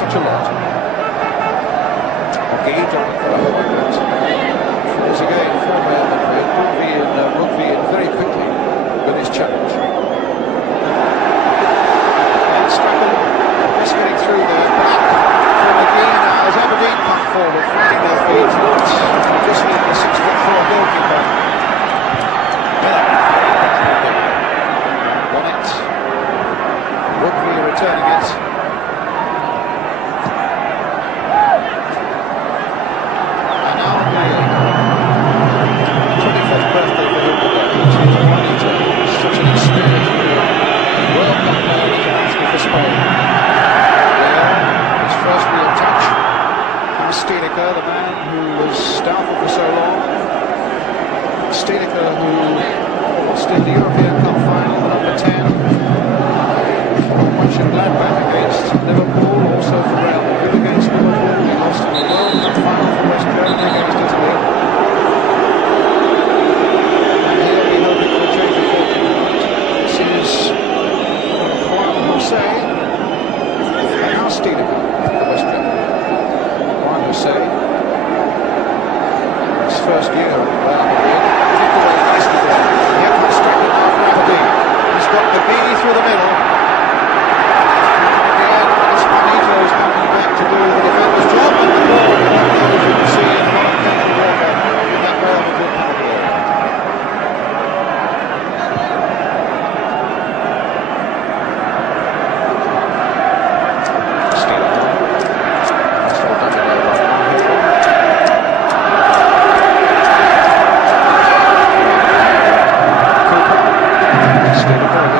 such a lot. Okay, John falls again for Real Madrid. Rugby in very quickly with his challenge. And Strachan just getting through there. Back for McGee now as Aberdeen come forward, finding their feet. Just leaving the 6'4" goalkeeper. Won it. Rugby returning it. And now the 25th birthday for him today, which is Juanito. Such an experienced World Cup player international for Spain. There, his first real touch. From Stieneker, the man who was doubtful for so long. Stieneker, who lost in the European Cup final, number 10. Watching Gladbach against Liverpool, also for Real Madrid against Liverpool. He lost in the World Cup final for West Germany against Italy. And here we hope it will change the fortune. This is Juan Jose and now Stieneker for West Germany. Juan Jose, his first year at Real Madrid. Here comes Strachan now for Aberdeen. He's got McGee through the middle. Is coming back to do the defender's job, and the ball, as you can see, is not Kennedy Walker in that Real Madrid penalty area. Stieneker. That's all done today by Cooper. Stieneker again.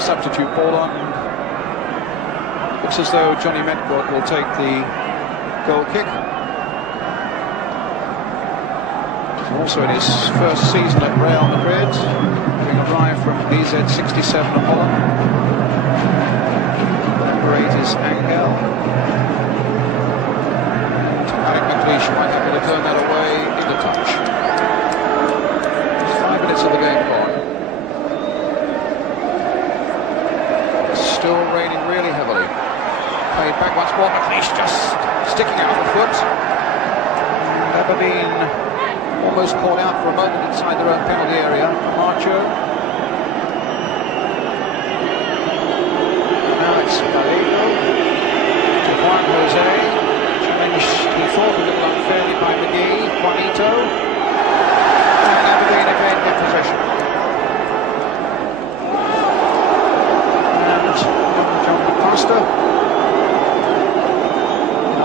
Substitute ball on. Looks as though Johnny Medcourt will take the goal kick. Also in his first season at Real Madrid, having arrived from BZ67 of Holland. Number 8 is Angel. Alec McLeish might happy to turn that away in the touch. 5 minutes of the game gone. Still raining really heavily. Played back once more. McLeish just sticking out the foot. And Aberdeen almost caught out for a moment inside their own penalty area. Marcho. Now it's Gallego to Juan Jose. Challenged, he thought, a little unfairly by McGee. Juanito. And Aberdeen again get possession. Costa. A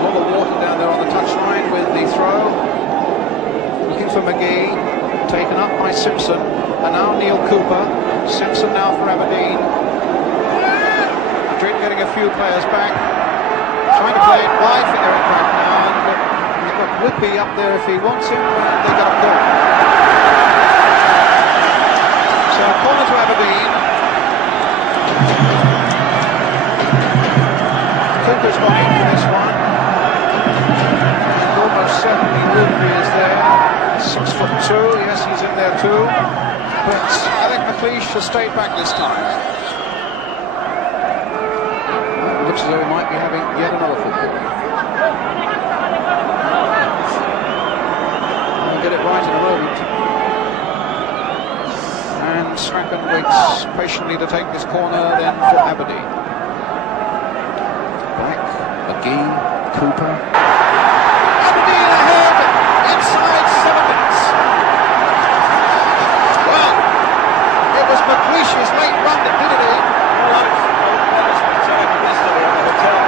lot of water down there on the touchline with the throw. Looking for McGee. Taken up by Simpson. And now Neil Cooper. Simpson now for Aberdeen. Madrid getting a few players back. Trying to play it wide for Eric Pratt now. And you've got would be up there if he wants him, and they got a goal. So corner to Aberdeen. Cooper's gone in for this one. Almost certainly Ruby is there. 6'2", yes, he's in there too. But I think McLeish has stayed back this time. Looks as though we might be having yet another football. I'll get it right in a moment. And Strachan waits patiently to take this corner then for Aberdeen. Black, McGee, Cooper. Aberdeen ahead inside 7 minutes. Well, it was McLeish's late run that did it all.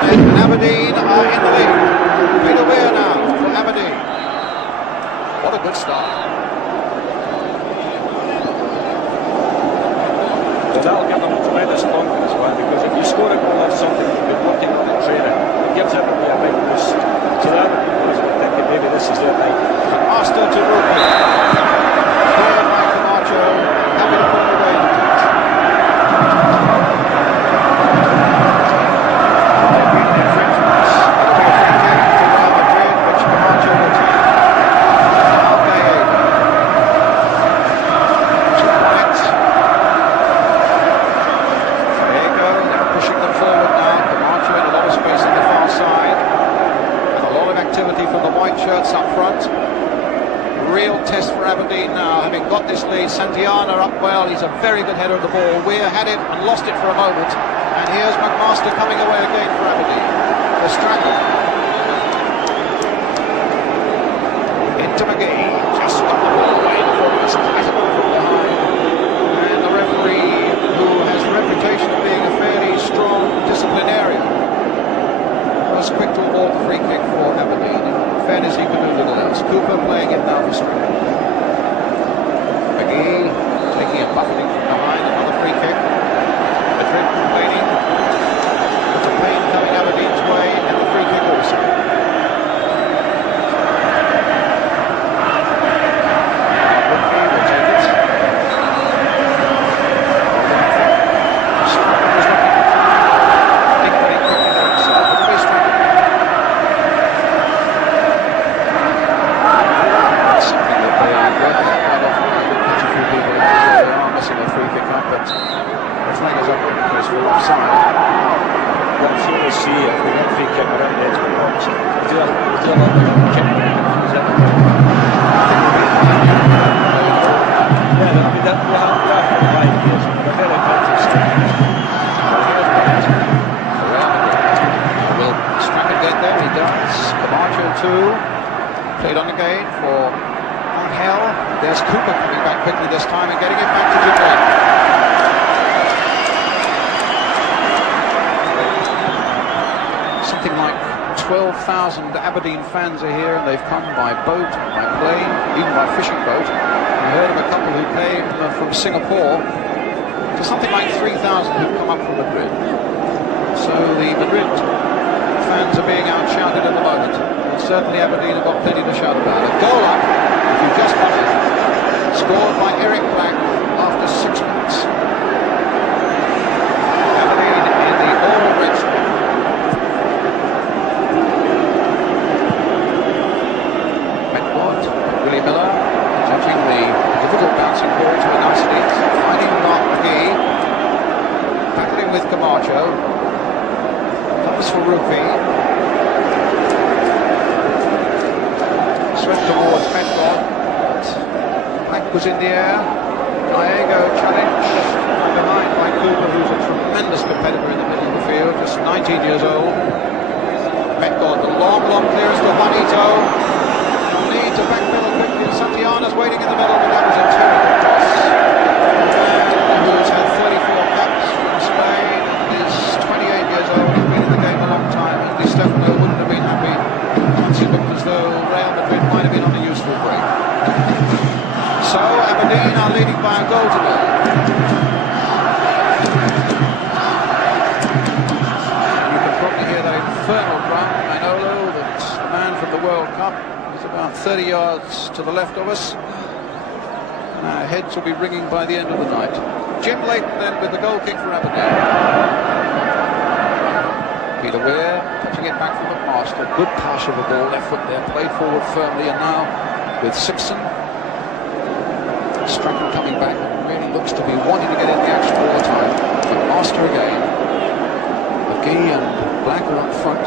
And Aberdeen are in the lead. Peter Weir now for Aberdeen. What a good start. But that'll give them a tremendous confidence, man, because if you score a goal, that's something you've been working on in training. It gives everybody a big boost. So that was thinking maybe this is their night. Master to Ruby. Cleared by Camacho. Happy to put it away in the pitch. They've been their infringements. It'll be a free kick to Real Madrid, which Camacho will take. Now Gay. 2 points. There you go. They're pushing them forward now. Camacho in a lot of space on the far side. A lot of activity from the white shirts up front. Real test for Aberdeen now, having got this lead. Santillana up well, he's a very good header of the ball. Weir had it and lost it for a moment. And here's McMaster coming away again for Aberdeen. The Strachan. Into McGee, just got the ball away before it was classical from behind. And the referee, who has a reputation of being a fairly strong disciplinarian, was quick to award the free kick for Aberdeen. In fairness, he could do little else. Cooper playing it now for Strachan. McGee taking a buffeting from behind, another free kick. Madrid complaining. With the pain coming Aberdeen's way, and the free kick also. Rookie will take it. Strachan was looking equally quickly there himself. It'll be Strachan. Something that they are working on quite often. Quite a few people they are missing a free kick up, but the flag is up in case for offside. What you will see if we don't free kick around the edge of the box, we do a lot of kick. Yeah, I mean, that will happen after 5 years. We're very effective striking. Will Strachan get there? He does. Camacho too. Played on again for Angel. There's Cooper coming back quickly this time and getting it back to Jim. Something like 12,000 Aberdeen fans are here, and they've come by boat, by plane, even by fishing boat. I heard of a couple who came from Singapore, to something like 3,000 who've come up from Madrid. So the Madrid fans are being outshouted at the moment. And certainly Aberdeen have got plenty to shout about. A goal up, if you just got it, scored by Eric Black after 6 minutes. Aberdeen in the all-red strip. Willie Miller judging the difficult bouncing ball to a nicety, finding Mark McGee, battling with Camacho, comes for Rupi, swept towards Medgod, Black was in the air, Gallego challenge from behind by Cooper, who's a tremendous competitor in the middle of the field, just 19 years old. Medgod, the long clearance to Juanito. Need to backpedal quickly. Santillana's waiting in the middle, but that was a terrible toss. Who's had 34 caps from Spain, is 28 years old, he's been in the game a long time, and Di Stefano wouldn't have been happy once he looked as though Real Madrid might have been on a useful break. So Aberdeen are leading by a goal today. You can probably hear that infernal drum, Manolo, that the man from the World World Cup. He's about 30 yards to the left of us. Our heads will be ringing by the end of the night. Jim Leighton then with the goal kick for Aberdeen. Peter Weir touching it back from McMaster. Good pass of the ball, left foot there, played forward firmly, and now with Simpson. Stratton coming back, really looks to be wanting to get in the action all the time. McMaster again. McGee and Black are up front.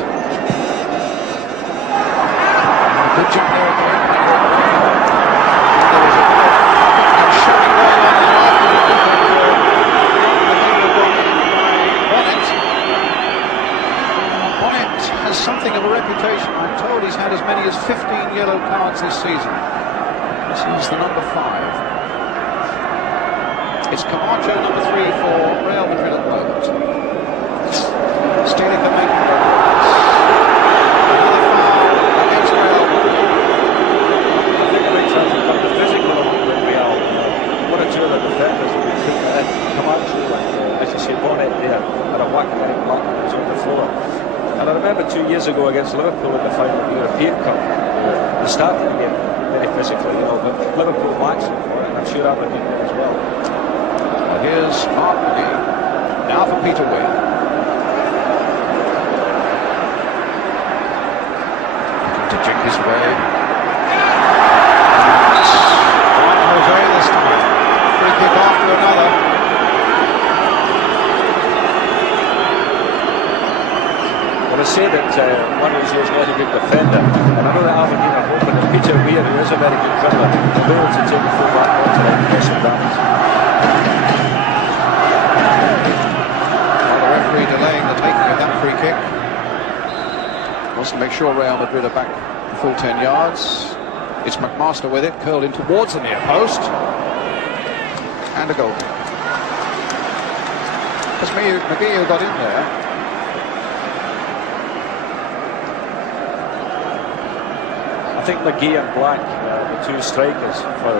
Good jump there at the end. There was a showing going on in the Bonnet has something of a reputation. I'm told he's had as many as 15 yellow cards this season. This is the number 5. It's Camacho, number 3 for Real Madrid at the moment. Stealing the main. Another foul against Real Madrid. I think the big chance of the physical of Real. One or two of the defenders would think that Camacho and, as you say, Bonnet there had a whack and I think Martin was on the floor. And I remember 2 years ago against Liverpool in the final of the European Cup, they started the game very physically, but Liverpool maxed it for it, and I'm sure Aberdeen did as well. Here's Mark McGee. Now for Peter Weir. To jig his way. Jose this time. Free kick after another. Well, I say that one of those is not a good defender, and I know that Aberdeen are hoping that Peter Weir, who is a very good dribbler, will be able to take the full back on tonight and get some damage. Delaying the taking of that free kick. Wants to make sure Real Madrid are back the full 10 yards. It's McMaster with it, curled in towards the near post. And a goal. It's McGee who got in there. I think McGee and Black, the two strikers for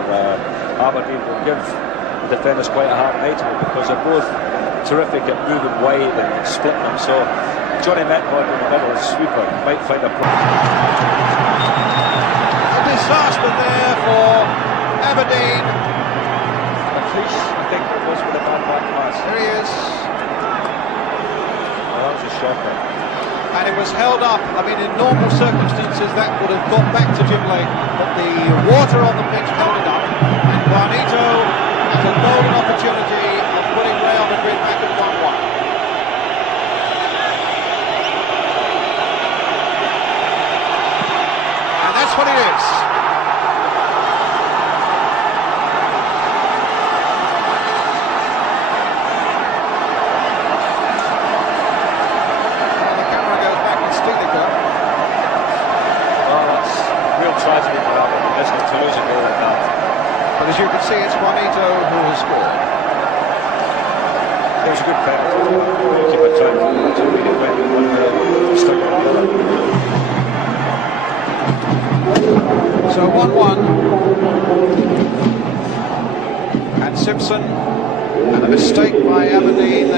Aberdeen, will give the defenders quite a hard night because they're both terrific at moving wide and splitting them. So Johnny Metcalf in the middle, sweeper, might find a problem. A disaster there for Aberdeen. McLeish, I think it was with a bad back pass. There he is. Well, that was a shocker. And it was held up. I mean, in normal circumstances, that would have gone back to Jim Leighton. But the water on the pitch held it up. And Juanito has a golden opportunity of putting Real Madrid back at 1-1. And that's what it is. Well, the camera goes back to Stilica. Well, that's real tragedy for Aberdeen, isn't it, to lose a goal like that. But as you can see, it's Juanito who has scored. It was a good penalty. Keep it tight. It's a really win. Stuck on the other. So 1-1. And Simpson, and a mistake by Aberdeen.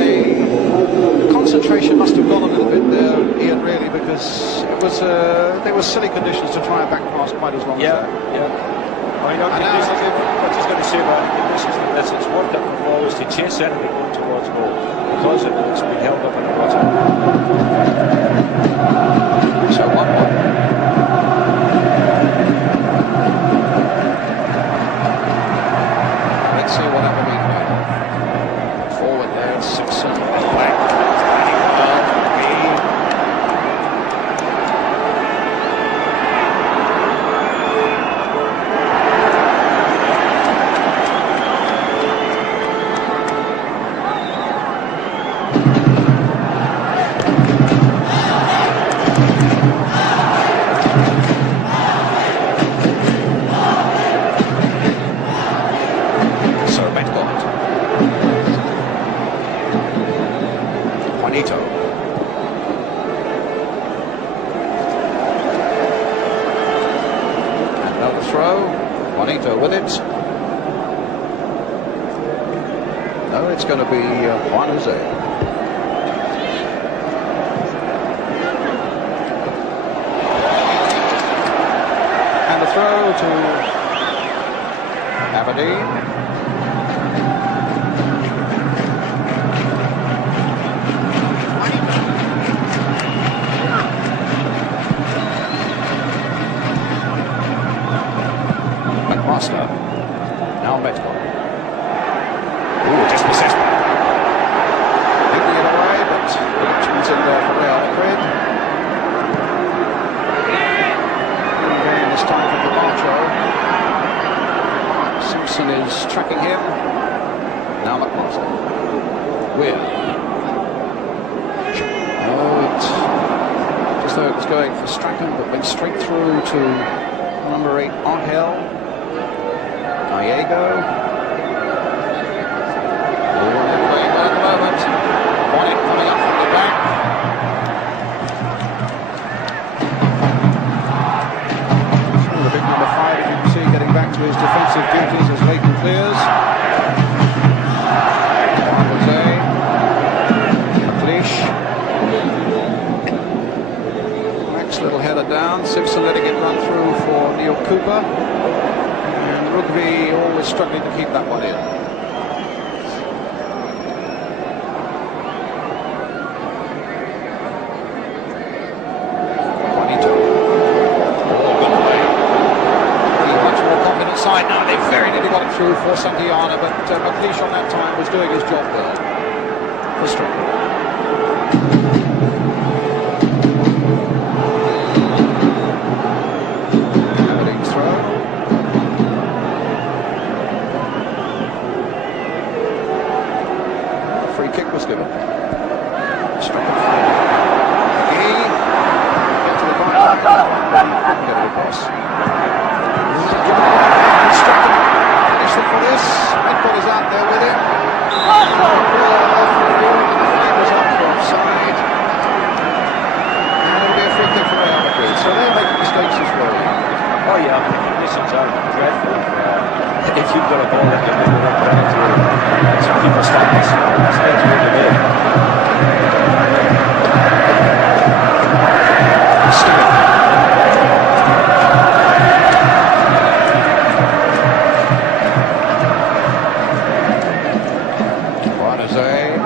The concentration must have gone a little bit there, Ian, really, because it was there were silly conditions to try and back pass quite as long as that. I mean, I'm just going to say that in conditions like this, it's worth it for ballers to chase anything going towards goal because of it's been held up in the bottom. So 1-1. Let's see what Aberdeen do. Forward there, Simpson. Black. Juanito. And another throw. Juanito with it. No, it's going to be Juan Jose. to Aberdeen. McMaster. Now Metcalf. Ooh, dispossessed. Giving it away, but Williamson's in there for Real Madrid. Again, this time from Camacho. Simpson is tracking him. Now McMaster. Weir. Oh, just though it was going for Strachan, but went straight through to number 8, Angel. Diego. They're playing well at the moment. Bonnet coming up from the back. The big number 5, as you can see, getting back to his defensive duties as Leighton clears. Jose. Leash. Next little header down. Simpson letting it run through for Neil Cooper. Rugby always struggling to keep that one in. Juanito. Pretty much more confident side now. They very nearly got it through for Santillana, but McLeish on that time was doing his job well. For Strachan. Kick was given. Strachan. McGee. Get to the byline. Couldn't get it across. Strachan. Finishing for this. Medford is out there with him. The was up for offside. And it'll be a free kick for Real Madrid. So they're making mistakes as well. Oh yeah, I mean, the conditions are dreadful. If you've got a ball that you're moving up and some people start missing mistakes with the ball. Juan Jose,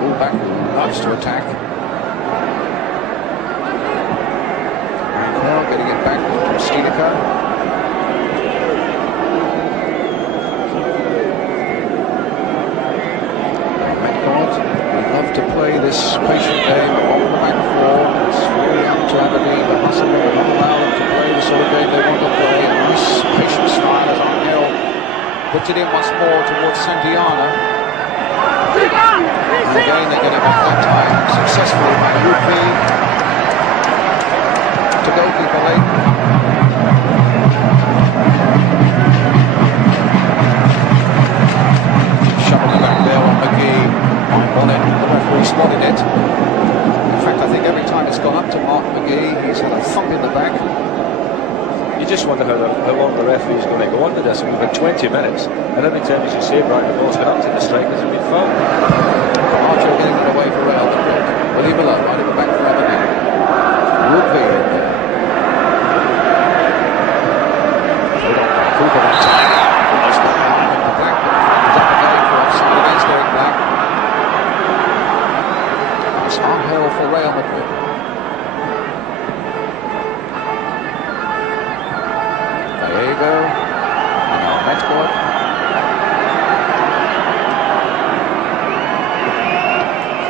fullback who loves to attack. Now getting it back to Stinica. To play this patient game on the back four. It's really up to Aberdeen, but Hassan will not allow them to play the sort of game they want to play. A nice patient style as Angel puts it in once more towards Santillana. And again they're getting back that time successfully by Rupi to goalkeeper Leighton. Shoving it back there on McGee. Bonnet, the referee spotted it. In fact, I think every time it's gone up to Mark McGee, he's had a thump in the back. You just wonder how long the referee's going to go on with this. I mean, we've had 20 minutes, and every time, as you say, Brian, the ball's gone up to the strikers and been fouled. Camacho getting it away for Real Madrid. Willie Miller right at the back for Aberdeen. Rugby in there. Hold on, Cooper on time. Almost got the black, but he's up again for offside against Eric Black. Angel for Real Madrid. Diego. And now Medford.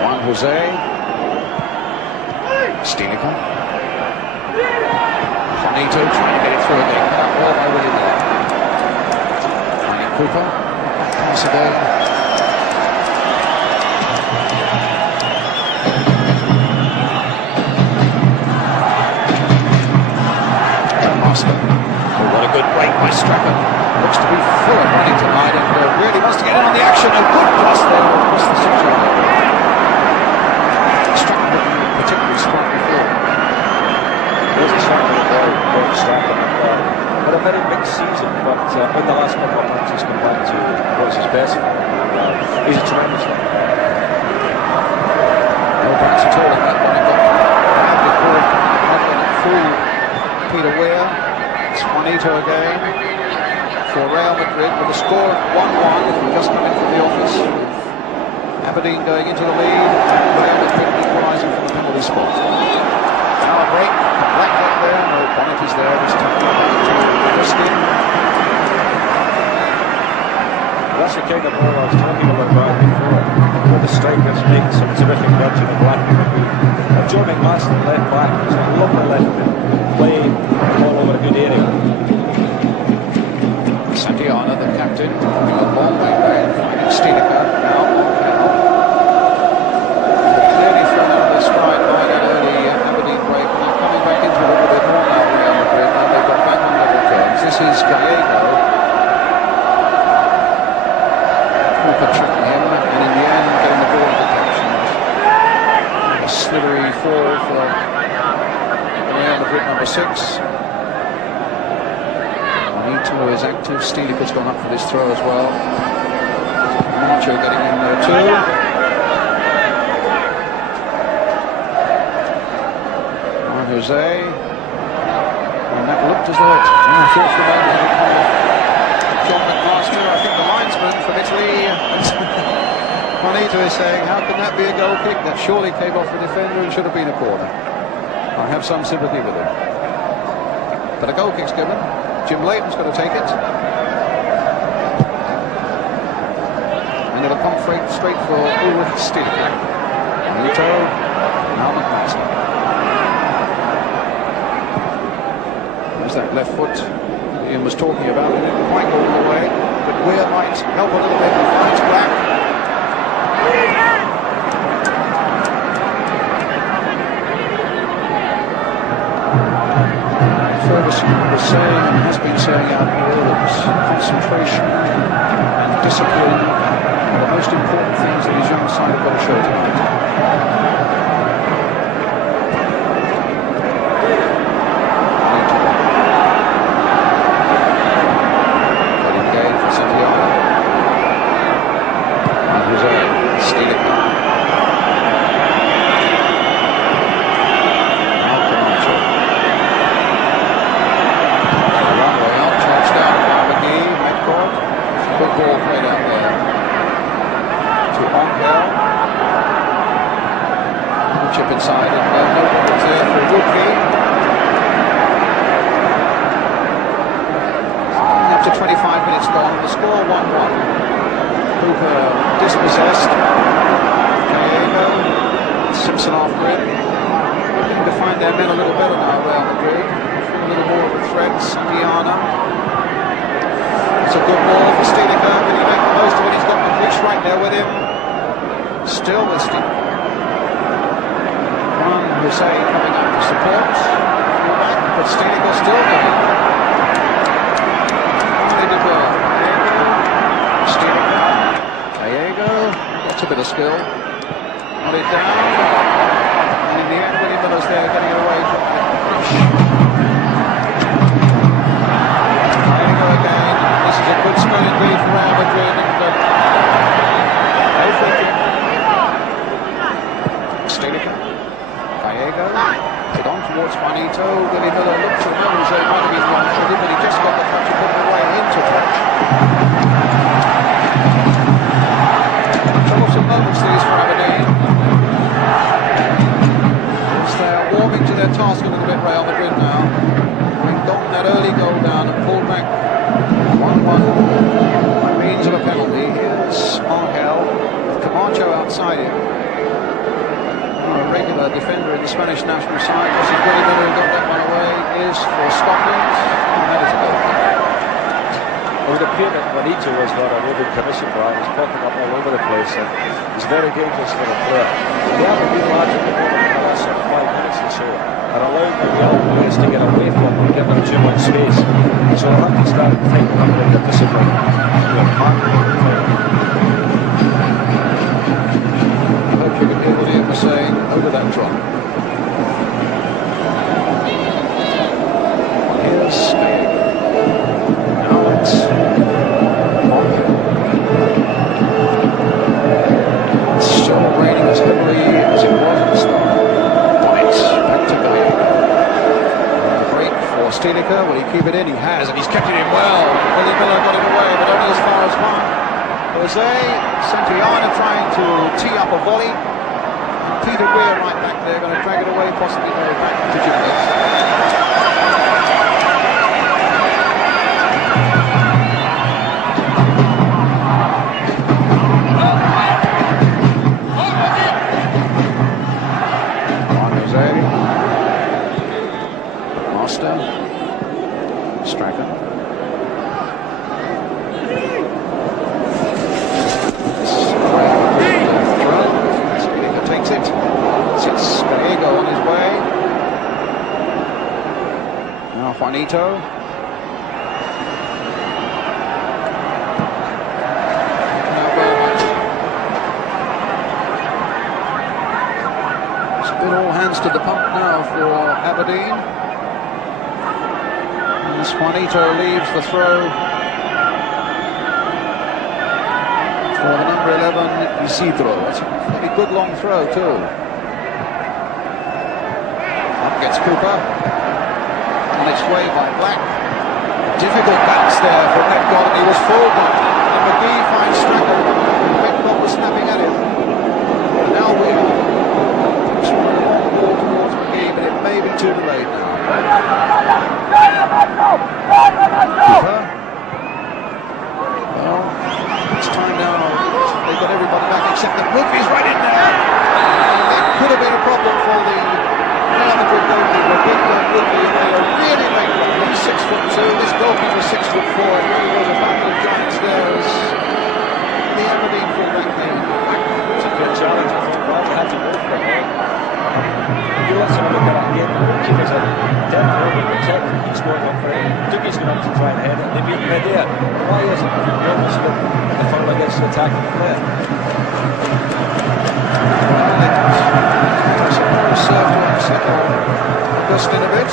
Juan Jose. Stinica. Juanito trying to get it through again. Cut out well by Willie Miller. Finding Cooper. Pass again. Oh, what a good break by Strachan. Looks to be full of money tonight and really wants to get in on the action. A good pass there across the centre. Strachan looking particularly strong before. There's a shot with Strachan. Had a very mixed season, but in the last couple of months he's come back to what's his best. He's a tremendous one. No bounce at all in that one. He got through Peter Weir. It's Juanito. Juanito again for Real Madrid with the score of 1-1. Just come in from the office. Aberdeen going into the lead. Real Madrid equalising from the penalty spot. Now a break. Black right there. No, Bonnet is there. This time. That's the kind of ball I was talking about before, where the strikers make some terrific runs in the black. Joe McMaster left back, he's a lovely left play all over a good area. Santiana, the captain, coming a long way back, finding Stienica, now clearly thrown out of their stride by that early Aberdeen break. Now coming back into it a little bit more now, Real Madrid. Now they've got back on level terms. This is Gallego. Tricking him, and in the end getting the ball protection. A slithery fall for Real Madrid number 6. Juanito is active. Stielica's gone up for this throw as well. Macho getting in there too. Jose. And that looked as though it thought for a moment John McMaster, I think the linesman from Italy, Juanito is saying, how can that be a goal kick? That surely came off the defender and should have been a corner. I have some sympathy with him. But a goal kick's given. Jim Leighton's got to take it. And it'll come straight for Ulrich Stielica. Juanito, now McMaster. There's that left foot Ian was talking about. It didn't quite go all the way, but Weir might help a little bit. He finds Black. Ferguson was saying, and has been saying out here, that concentration and discipline are the most important things that his young side have got to show tonight. Chip inside, and no problems there for Woodkey. Up to 25 minutes gone, the score 1-1. Hooper dispossessed. Gallego, Simpson after him. Looking to find their men a little better now, Real Madrid. A little more of a threat. Santiana. It's a good ball for Stielica. Can he make the most of it? He's got the pitch right there with him. Still with Stielica. Jose coming up to support, but Stielica still going. Stielica, Gallego, gets a bit of skill, got it down, and in the end, William Miller's there getting it away from the crush. Gallego again. This is a good spell indeed for Real Madrid, and Stielica. Gallego, put on towards Juanito. Willie Miller looked to him, so he might have been wrong-footed, but he just got the touch and put it away into touch. Troublesome moments these for Aberdeen. As they are warming to their task a little bit, Real Madrid now. Having gotten that early goal down and pulled back 1-1 by means of a penalty. Here's Angel with Camacho outside him. A regular defender in the Spanish national side. This is Willie Miller who got that one away. Is for Scotland. And that is a goal. It would appear that Juanito was not a roving commission guy. He's popping up all over the place, and he's very dangerous for the player. The Aberdeen lads at the moment in the last 5 minutes or so are allowing the Real players to get away from them and give them too much space. So they'll have to start thinking about their discipline. You can hear what Ian was saying over that drop. Here's Gallego. Now it's It's still raining as heavily as it was at the start. Bonnet back to Gallego. The break for Stielica. Stilica, will he keep it in? He has, and he's kept it in well. Willie Miller got it away, but only as far as one. Jose Santillana trying to tee up a volley. And Peter Weir right back there, going to drag it away, possibly go back to Jimmy. Striker. Stilica takes it. Sits Gallego on his way. Now Juanito. Now Bowman. It's a bit all hands to the pump now for Aberdeen. Juanito leaves the throw for the number 11 Isidro. That's a pretty good long throw too. Up gets Cooper, on its way by Black. Difficult bounce there for Redgod, and he was full, and McGee finds Strachan. Redgod was snapping at him. And now we are towards McGee, but it may be too late now. Cooper. Well, it's time now. They've got everybody back except that Woodby's right in there. And that could have been a problem for the Real Madrid goalkeeper. Woodby, they are really late. He's 6'2". This goalkeeper 6'4". It really was a battle of giants there as the Aberdeen fullback came back. It's a good challenge. I think Roger had to go for it. You want to look at that game, keepers are dead over protected, he scored one for him. Dougie's going up to try and head it, they beat him mid-air. Why isn't it almost the foul against the attacking player? Served to unsettle Augustin a bit.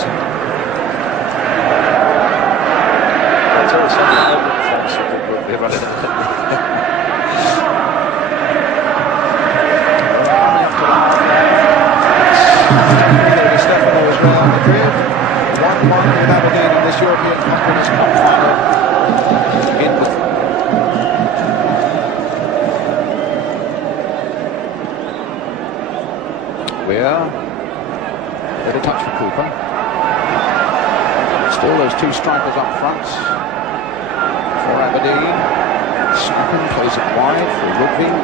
I'll tell you something, I wouldn't think something would be running at Stefano as Real Madrid 1-1 with Aberdeen in this European Conference Cup final in Madrid. Weir, little touch for Cooper. Still those two strikers up front for Aberdeen. Snapper plays it wide for Ludwig.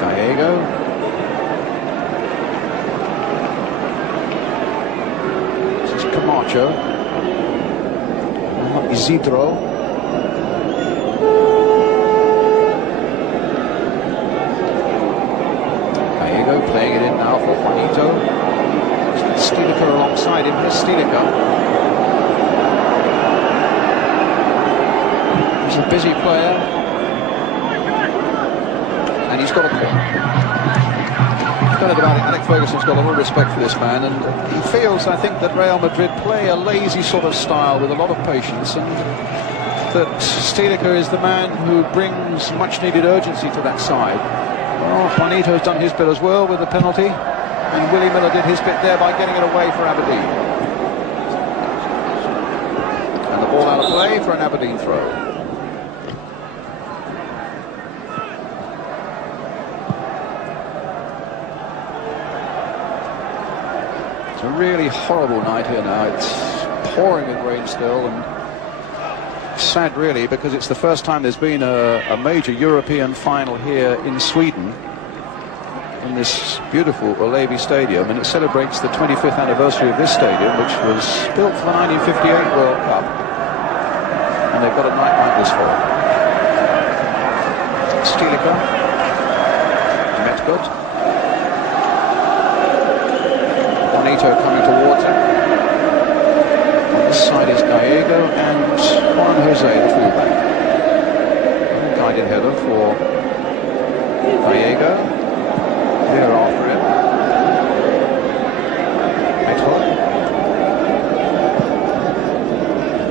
Gallego. This is Camacho. Isidro. Gallego playing it in now for Juanito. Stilica alongside him. Here's Stilica. He's a busy player. And he's got a point. Done it about it. Alec Ferguson's got a lot of respect for this man, and he feels, I think, that Real Madrid play a lazy sort of style with a lot of patience, and that Stilica is the man who brings much-needed urgency to that side. Well, Juanito's done his bit as well with the penalty, and Willie Miller did his bit there by getting it away for Aberdeen. And the ball out of play for an Aberdeen throw. It's a really horrible night here now. It's pouring with rain still, and sad really, because it's the first time there's been a major European final here in Sweden, in this beautiful Ullevi Stadium, and it celebrates the 25th anniversary of this stadium, which was built for the 1958 World Cup, and they've got a night like this for it. Stilica, Metgood. Juanito coming towards him. On this side is Gallego and Juan Jose, the fullback. Guided header for Gallego. Here after him. Metgood.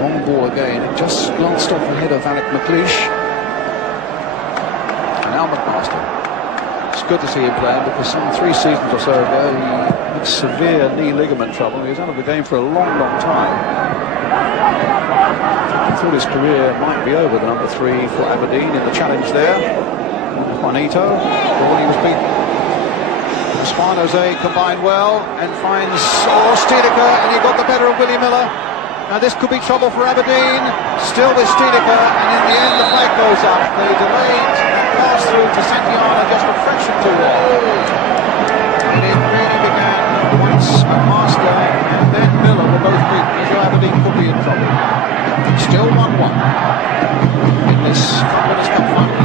Long ball again. It just glanced off the head of Alec McLeish. And now McMaster. good to see him playing because some 3 seasons or so ago he had severe knee ligament trouble. He was out of the game for a long, long time. I thought his career might be over, the number 3 for Aberdeen in the challenge there. Juanito, when he was beaten. Juan Jose combined well and finds Stiedeker, and he got the better of Willie Miller. Now this could be trouble for Aberdeen. Still with Stiedeker, and in the end the flag goes up. They delayed and passed through to Santillana just a fraction too long. And it really began once McMaster and then Miller were both beaten. So Aberdeen could be in trouble. Still 1-1 in this Confederates Cup final.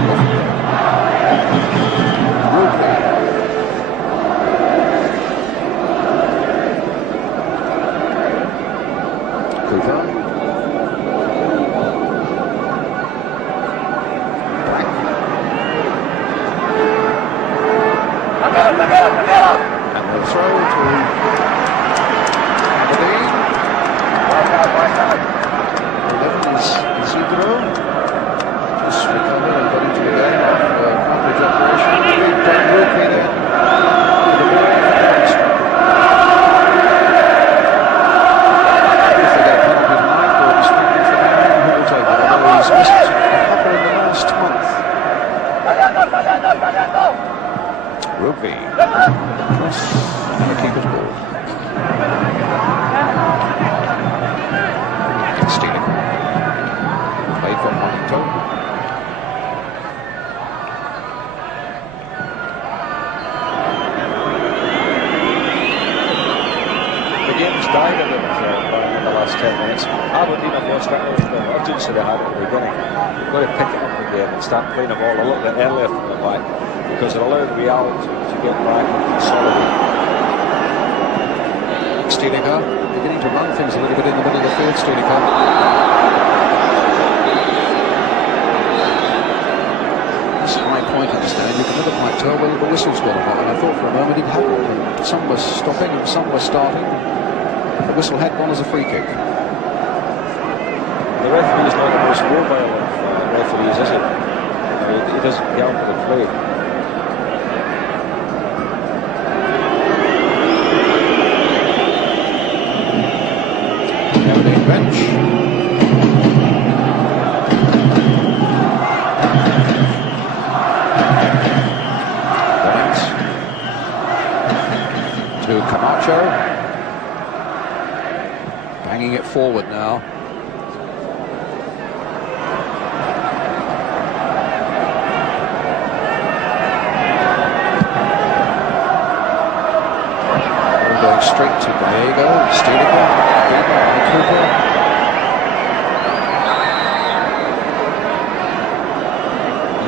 Cooper. And the throw to Aberdeen. 11 is Isidro. Just recovered and got into the game after a cartilage operation. Big rookie then. Rugby. Cross and the keeper's ball. Stealing. Played for Juanito. The game's died a little in the last 10 minutes. Aberdeen have lost that urgency they had at the beginning. They've got to pick it up the game and start playing the ball a little bit earlier from the back, because it allowed Real to get back and consolidate. Stiedeker beginning to run things a little bit in the middle of the field. Stiedeker. This high point in the stand, you can never quite tell whether the whistle's gone or not. And I thought for a moment it hadn't. Some were stopping and some were starting. The whistle had gone as a free kick. The referee is not the most mobile of referees, is he? He doesn't get out of the play. Bench. Bennett to Camacho. Banging it forward now. Going straight to Gallego, Stiedeker, Cooper.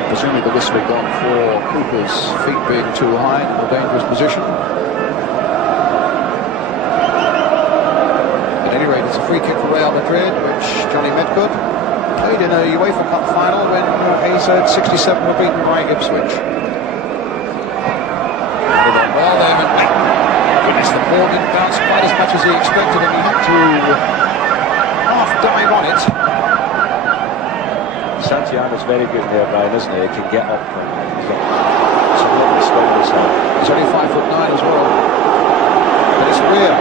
Presumably the whistle had gone for Cooper's feet being too high in a more dangerous position. At any rate, it's a free kick for Real Madrid, which Johnny Medgood played in a UEFA Cup final when AZ 67 were beaten by Ipswich. Well, there went back. Goodness, the ball didn't bounce quite as much as he expected, and he had to half dive on it. Santillana's very good there, Brian, isn't he? He can get up and he's got some lovely skill in his head. He's only 5'9" as well. But it's Weir.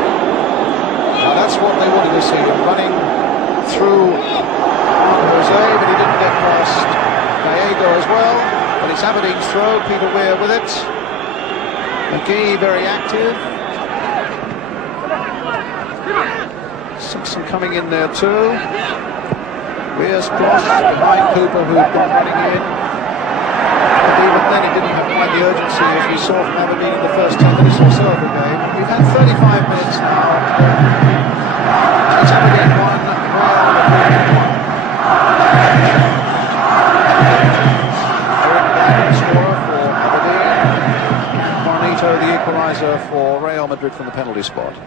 Now that's what they wanted to see, him running through Jose, but he didn't get past Gallego as well. But it's Aberdeen's throw, Peter Weir with it. McGee very active. Simpson coming in there too. Weir's cross behind Cooper, who'd gone running in. And even then he didn't have quite the urgency as we saw from Aberdeen in the first 10 minutes or so of the game. We've had 35 minutes now. It's Aberdeen 1, Real Madrid 1. Eric Black, the scorer for Aberdeen. Juanito, the equaliser for Real Madrid from the penalty spot.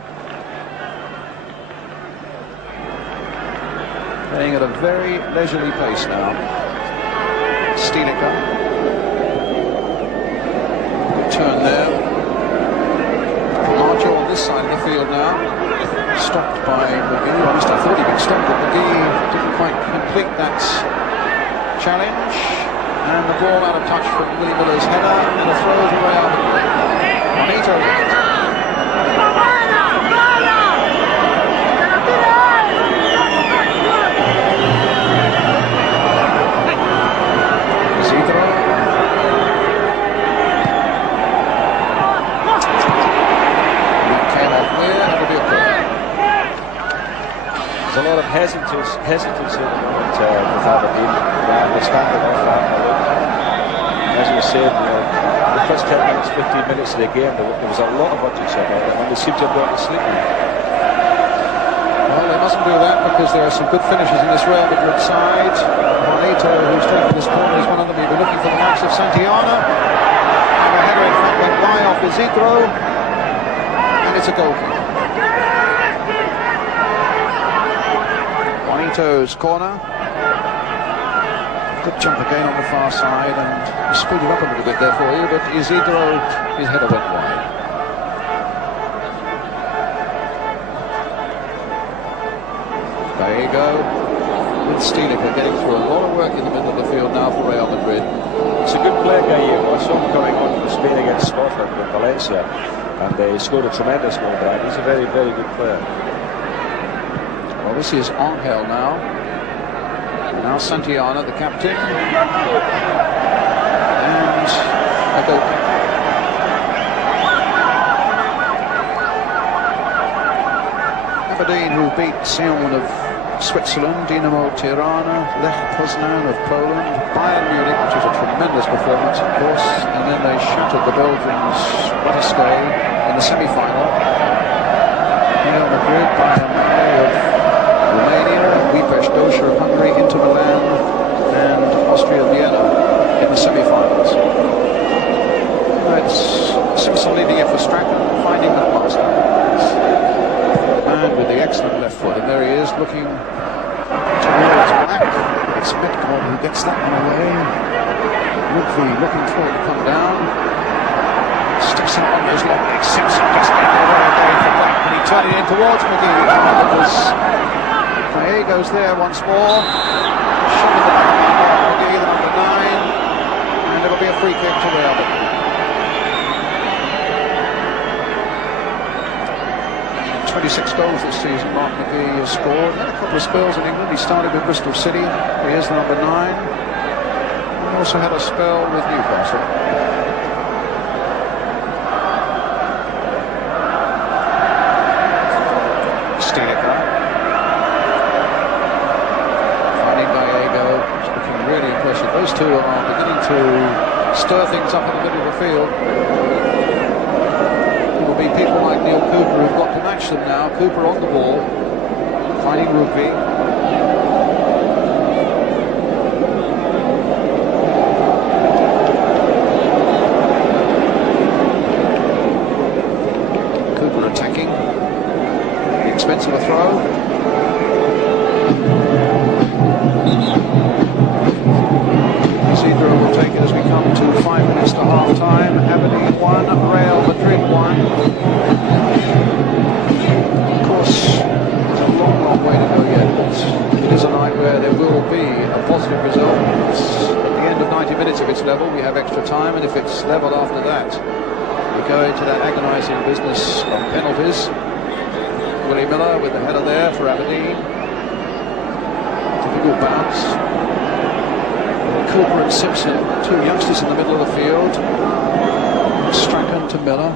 Playing at a very leisurely pace now. Stiedeker. Good turn there. Camacho on this side of the field now. Stopped by McGee. At least I thought he'd been stopped, but McGee didn't quite complete that challenge. And the ball out of touch from Willie Miller's header. And a throw to Real of hesitancy at the moment with Aberdeen. They're starting off as you said, the first 10 minutes, 15 minutes of the game, there was a lot of urgency about it, and they seemed to have gone to sleep. Well, they mustn't do that because there are some good finishes in this Real Madrid side. Juanito, who's taken this corner, is one of them. You'll be looking for the likes of Santillana. And a header in front went by off Isidro, and it's a goal kick. Juanito's corner. Good jump again on the far side, and he speeded up a little bit there for you, but Isidro, his header went wide. Gallego with Stilica getting through. A lot of work in the middle of the field now for Real Madrid. It's a good player, Gallego. I saw him coming on for Spain against Scotland in Valencia, and they scored a tremendous goal, Brian. He's a very, very good player. Well, this is Angel now. Now Santillana, the captain, and a goal kick. Aberdeen, who beat Sion of Switzerland, Dinamo Tirana, Lech Poznan of Poland, Bayern Munich, which was a tremendous performance, of course, and then they shattered the Belgians' Wattiskei in the semi-final. Real Madrid, Bayern Munich of Romania, Budapest of Hungary, Inter Milan, and Austria Vienna in the semi-finals. It's Simpson leading it for Strachan, finding that master. And with the excellent left foot, and there he is looking towards Black. It's Metcalf who gets that one away. Woodley looking for it to come down. Sticks it on his long leg. Simpson just getting the way away for Black, and he turned it in towards McGee. Gallego's there once more. Shot in the back of McGee, the number 9, and it'll be a free kick to Real Madrid. 26 goals this season Mark McGee has scored. Had a couple of spells in England. He started with Bristol City. He is the number 9. He also had a spell with Newcastle. Stilica. Finding Gallego. It's looking really impressive. Those two are beginning to stir things up in the middle of the field. Be people like Neil Cooper who've got to match them now. Cooper on the ball, finding Rugby. Cooper attacking at the expense of a throw. Isidro will take it as we come to 5 minutes to half time. Aberdeen 1, Real Madrid 1. Of course, there's a long way to go yet. It is a night where there will be a positive result. It's at the end of 90 minutes if it's level. We have extra time, and if it's level after that, we go into that agonising business of penalties. Willie Miller with the header there for Aberdeen. Typical bounce. Cooper and Simpson, two youngsters in the middle of the field. Strachan to Miller.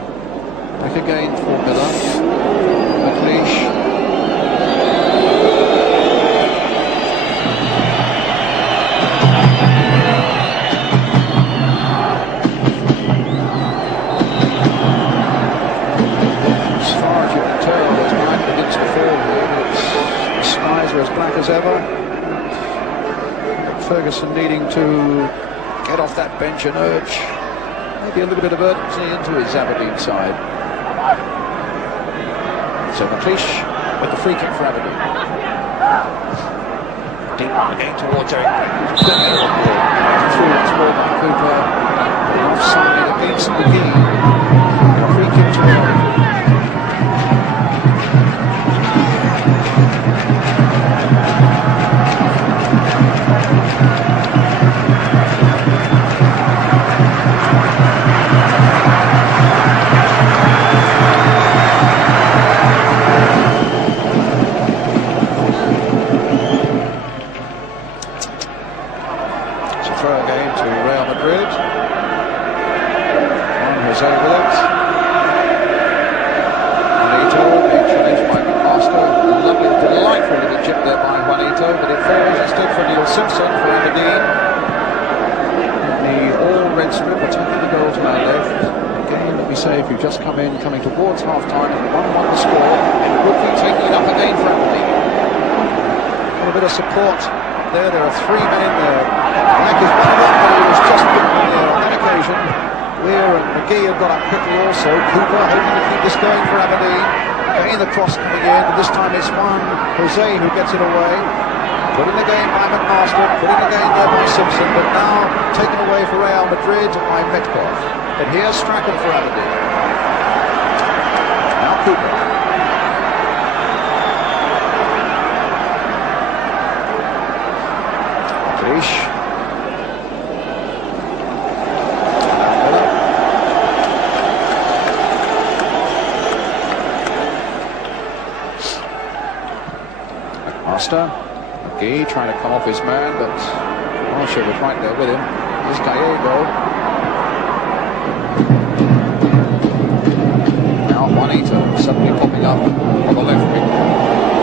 Back again for Miller. McLeish. As far as you can tell, as night begins to fall here, the skies are as black as ever. Ferguson needing to get off that bench and urge maybe a little bit of urgency into his Aberdeen side. So McLeish with the free kick for Aberdeen. Deep again towards Eric. Through once more by Cooper. Offside against McGee. Free kick to Eric. forwards instead for Neil Simpson for Aberdeen. The all-red strip attacking the goal to our left. Again, let me say, if you've just coming towards half-time, 1-1 the score, and Rookie taking it up again for Aberdeen. A bit of support there. There are 3 men in there. Black is one of them, but he was just given there on that occasion. Weir and McGee have got up quickly also. Cooper hoping to keep this going for Aberdeen. Again the cross coming in, but this time it's Jose who gets it away. Put in the game by McMaster, put in the game there by Simpson, but now taken away for Real Madrid by Metcalf. But here's Strachan for Aberdeen. Now Cooper. Fish. McGee trying to come off his man, but Marshall was right there with him. Here's Gallego. Now Juanito suddenly popping up on the left wing.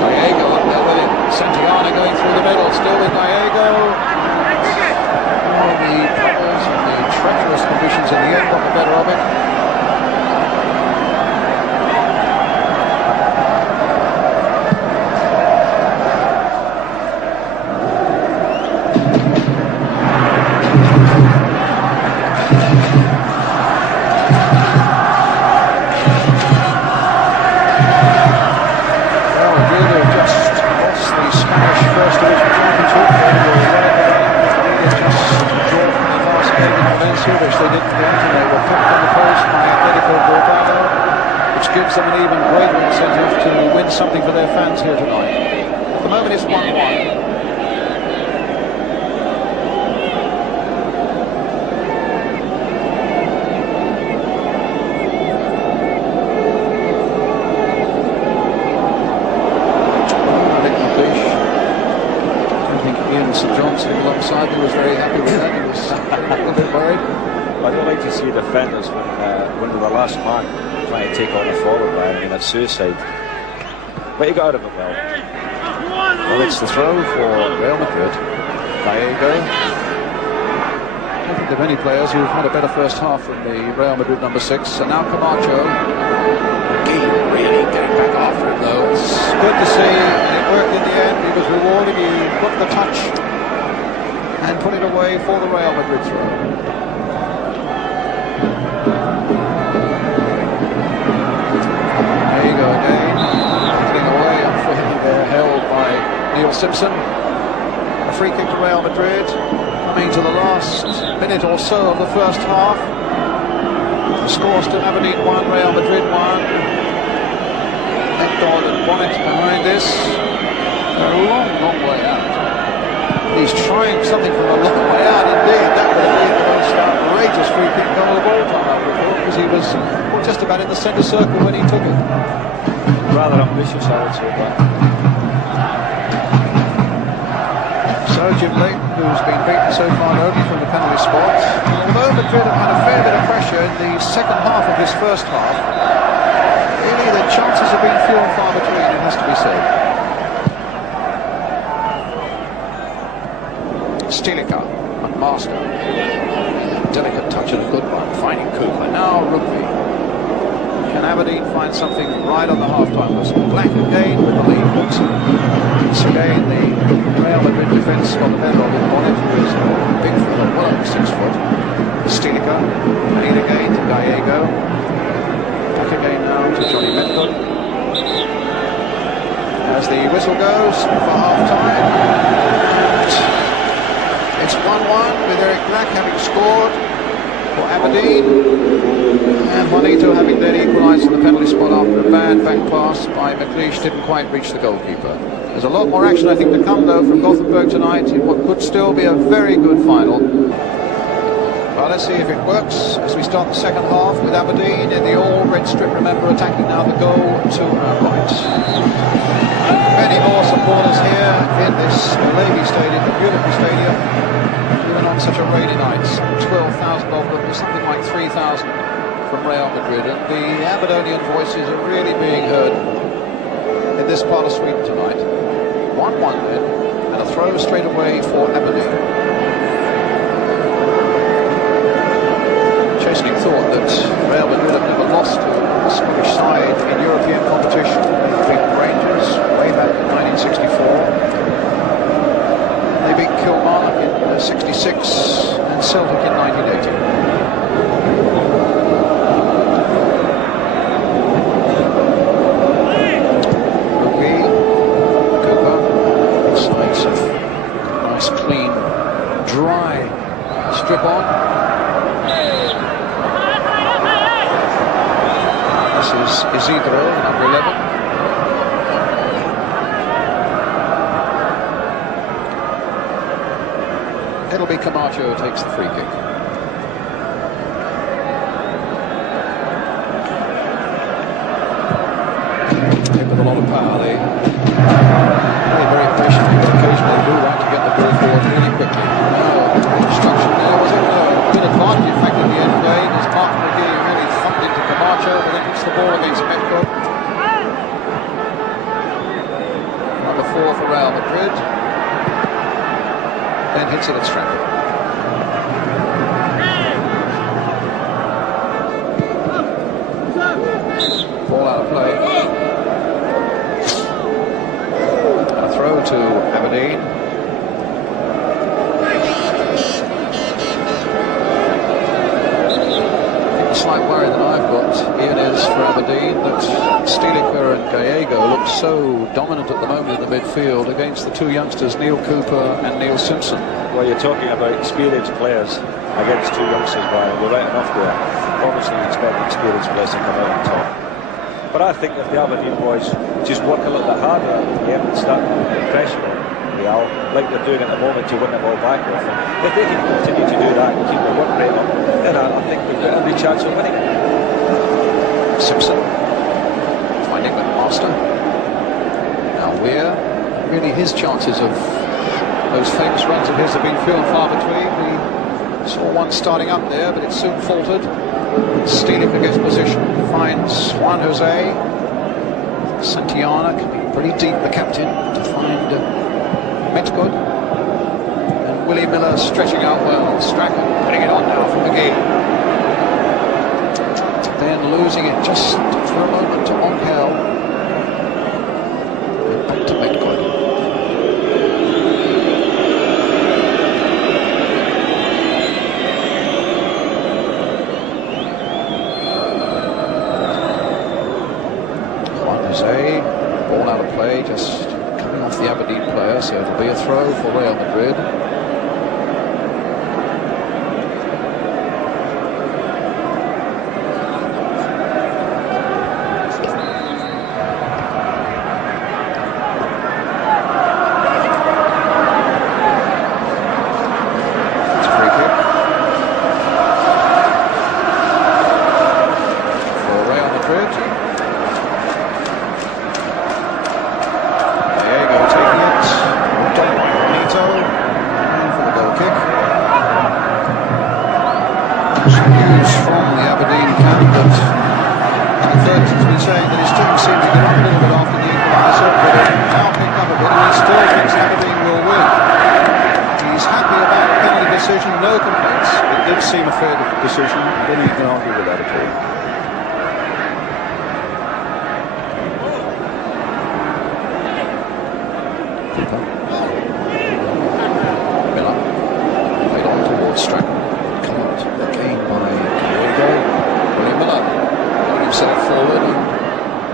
Gallego up there with him. Santillana going through the middle, still with Gallego. Oh, the troubles and the treacherous conditions in the end got the better of it. Which they didn't get, and they were picked on the post by Atletico Bilbao, which gives them an even greater incentive to win something for their fans here tonight. At the moment it's 1-1. Alongside he was very happy with that. He was a little bit worried. I don't like to see defenders when they were last man trying to take on a forward line. I mean, that's suicide. But he got out of it well. Well, it's the throw for Real Madrid. Gallego. I don't think there are many players who've had a better first half than the Real Madrid number 6. And now Camacho. McGee really getting back after it though. It's good to see. It worked in the end. He was rewarded. He put the touch and put it away for the Real Madrid throw. There you go again. Getting away unfairly there, held by Neil Simpson. A free kick to Real Madrid. Coming to the last minute or so of the first half. The score still Aberdeen 1, Real Madrid 1. Hector and Bonnet behind this. A long way out. He's trying something from a long way out indeed. That would have been the most outrageous free kick goal of all time, I would have thought, because he was just about in the centre circle when he took it. Rather ambitious, I would say, but... So Jim Leighton, who's been beaten so far only from the penalty spot. Although Madrid have had a fair bit of pressure in the second half of this first half, really the chances have been few and far between, it has to be said. Stilica, McMaster. Delicate touch and a good one, finding Cooper. Now Rugby. Can Aberdeen find something right on the half-time whistle? Black again with the lead. Once again, the Real Madrid defence got the better of it. Bonnet, who is a big fella, well over 6 foot. Stilica, and in again to Gallego. Back again now to Johnny Metcalf. As the whistle goes for half-time. It's 1-1 with Eric Black having scored for Aberdeen and Juanito having then equalised in the penalty spot after a bad back pass by McLeish didn't quite reach the goalkeeper. There's a lot more action I think to come though from Gothenburg tonight in what could still be a very good final. Well, let's see if it works as we start the second half with Aberdeen in the all-red strip, remember, attacking now the goal to our right. Many more supporters here in this Levy Stadium, a beautiful stadium, even on such a rainy night. 12,000 of them, there's something like 3,000 from Real Madrid, and the Aberdonian voices are really being heard in this part of Sweden tonight. 1-1 then. And a throw straight away for Aberdeen. Chastening thought that Real Madrid have never lost to a Scottish side in European competition. They beat Rangers way back in 1964. They beat Kilmarnock in 66 and Celtic in 1980. Clean, dry strip on. This is Isidro, number 11. It'll be Camacho who takes the free kick. Hit with a lot of power, they very patient. Occasionally do right to get the ball forward really quickly. Instruction there, was it? Good advantage, in fact, in the end game as Mark McGee really thumped into Camacho, but then hits the ball against Metco. Number 4 for Real Madrid. Then hits it at Stratford. Ball out of play. Throw to Aberdeen. I think the slight worry that I've got, Ian, is for Aberdeen that Stilicher and Gallego look so dominant at the moment in the midfield against the two youngsters, Neil Cooper and Neil Simpson. Well, you're talking about experienced players against two youngsters, Brian. We're right enough there. Obviously, you expect the experienced players to come out on top. But I think if the Aberdeen boys just work a little bit harder at the game and start putting pressure on Real, like they're doing at the moment to win the ball back with them, if they can continue to do that and keep the work rate up, then I think we've got every chance of winning. Simpson finding McMaster. Now Weir, really his chances of those famous runs of his have been few and far between. We saw one starting up there, but it soon faltered. Stilicher gets position, finds Juan Jose. Santillana can be pretty deep, the captain, to find Metcod. And Willie Miller stretching out well. Strachan putting it on now for McGee. Then losing it just for a moment to Onkell. And back to Metcod. Ball out of play, just coming off the Aberdeen player, so it'll be a throw for Real Madrid. It's a free kick for Real Madrid. From the Aberdeen camp that Ferguson's been saying that his team seemed to get up a little bit after the equaliser, but now picked up a bit and he still thinks Aberdeen will win. He's happy about the penalty decision, no complaints. It did seem a fair decision, then you can argue with that at all. Miller played on towards Stratton. Forward and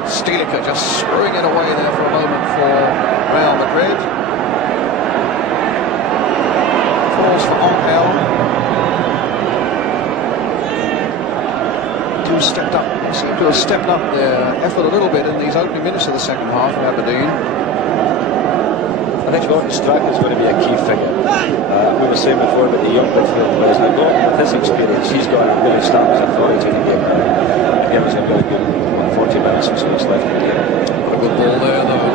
Stilicher just screwing it away there for a moment for Real Madrid. Falls for Onkell. Two stepped up. They seem to have stepped up their effort a little bit in these opening minutes of the second half of Aberdeen. I think Gordon Strachan is going to be a key figure. We were saying before about the young midfield players. Now, Gordon, with his experience, he's got to really stamp his authority in the game. Give us a really good 40 minutes or so left in the game. What a good ball there, though.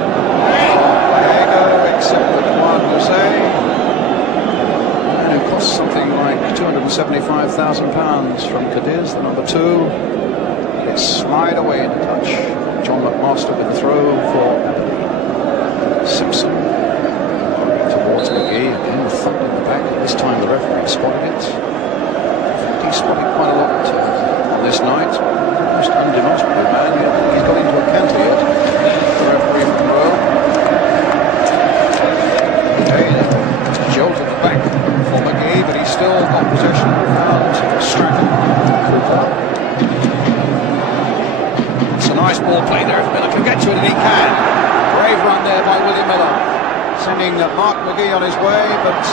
Gallego accepted Juan Jose. And it cost something like £275,000 from Cadiz, the number 2. It slide away in touch. John McMaster with the throw for Aberdeen. Simpson to That's McGee again, thumped in the back. This time the referee spotted it. He's spotted quite a lot on this night. Most undemonstrable man. He's got into a canter yet. The referee from Rowe. Again, jolt at the back for McGee, but he's still got possession. Found Stratton. Cooper. It's a nice ball play there. If Miller can get to it, and he can. Brave run there by Willie Miller, sending Mark McGee on his way, but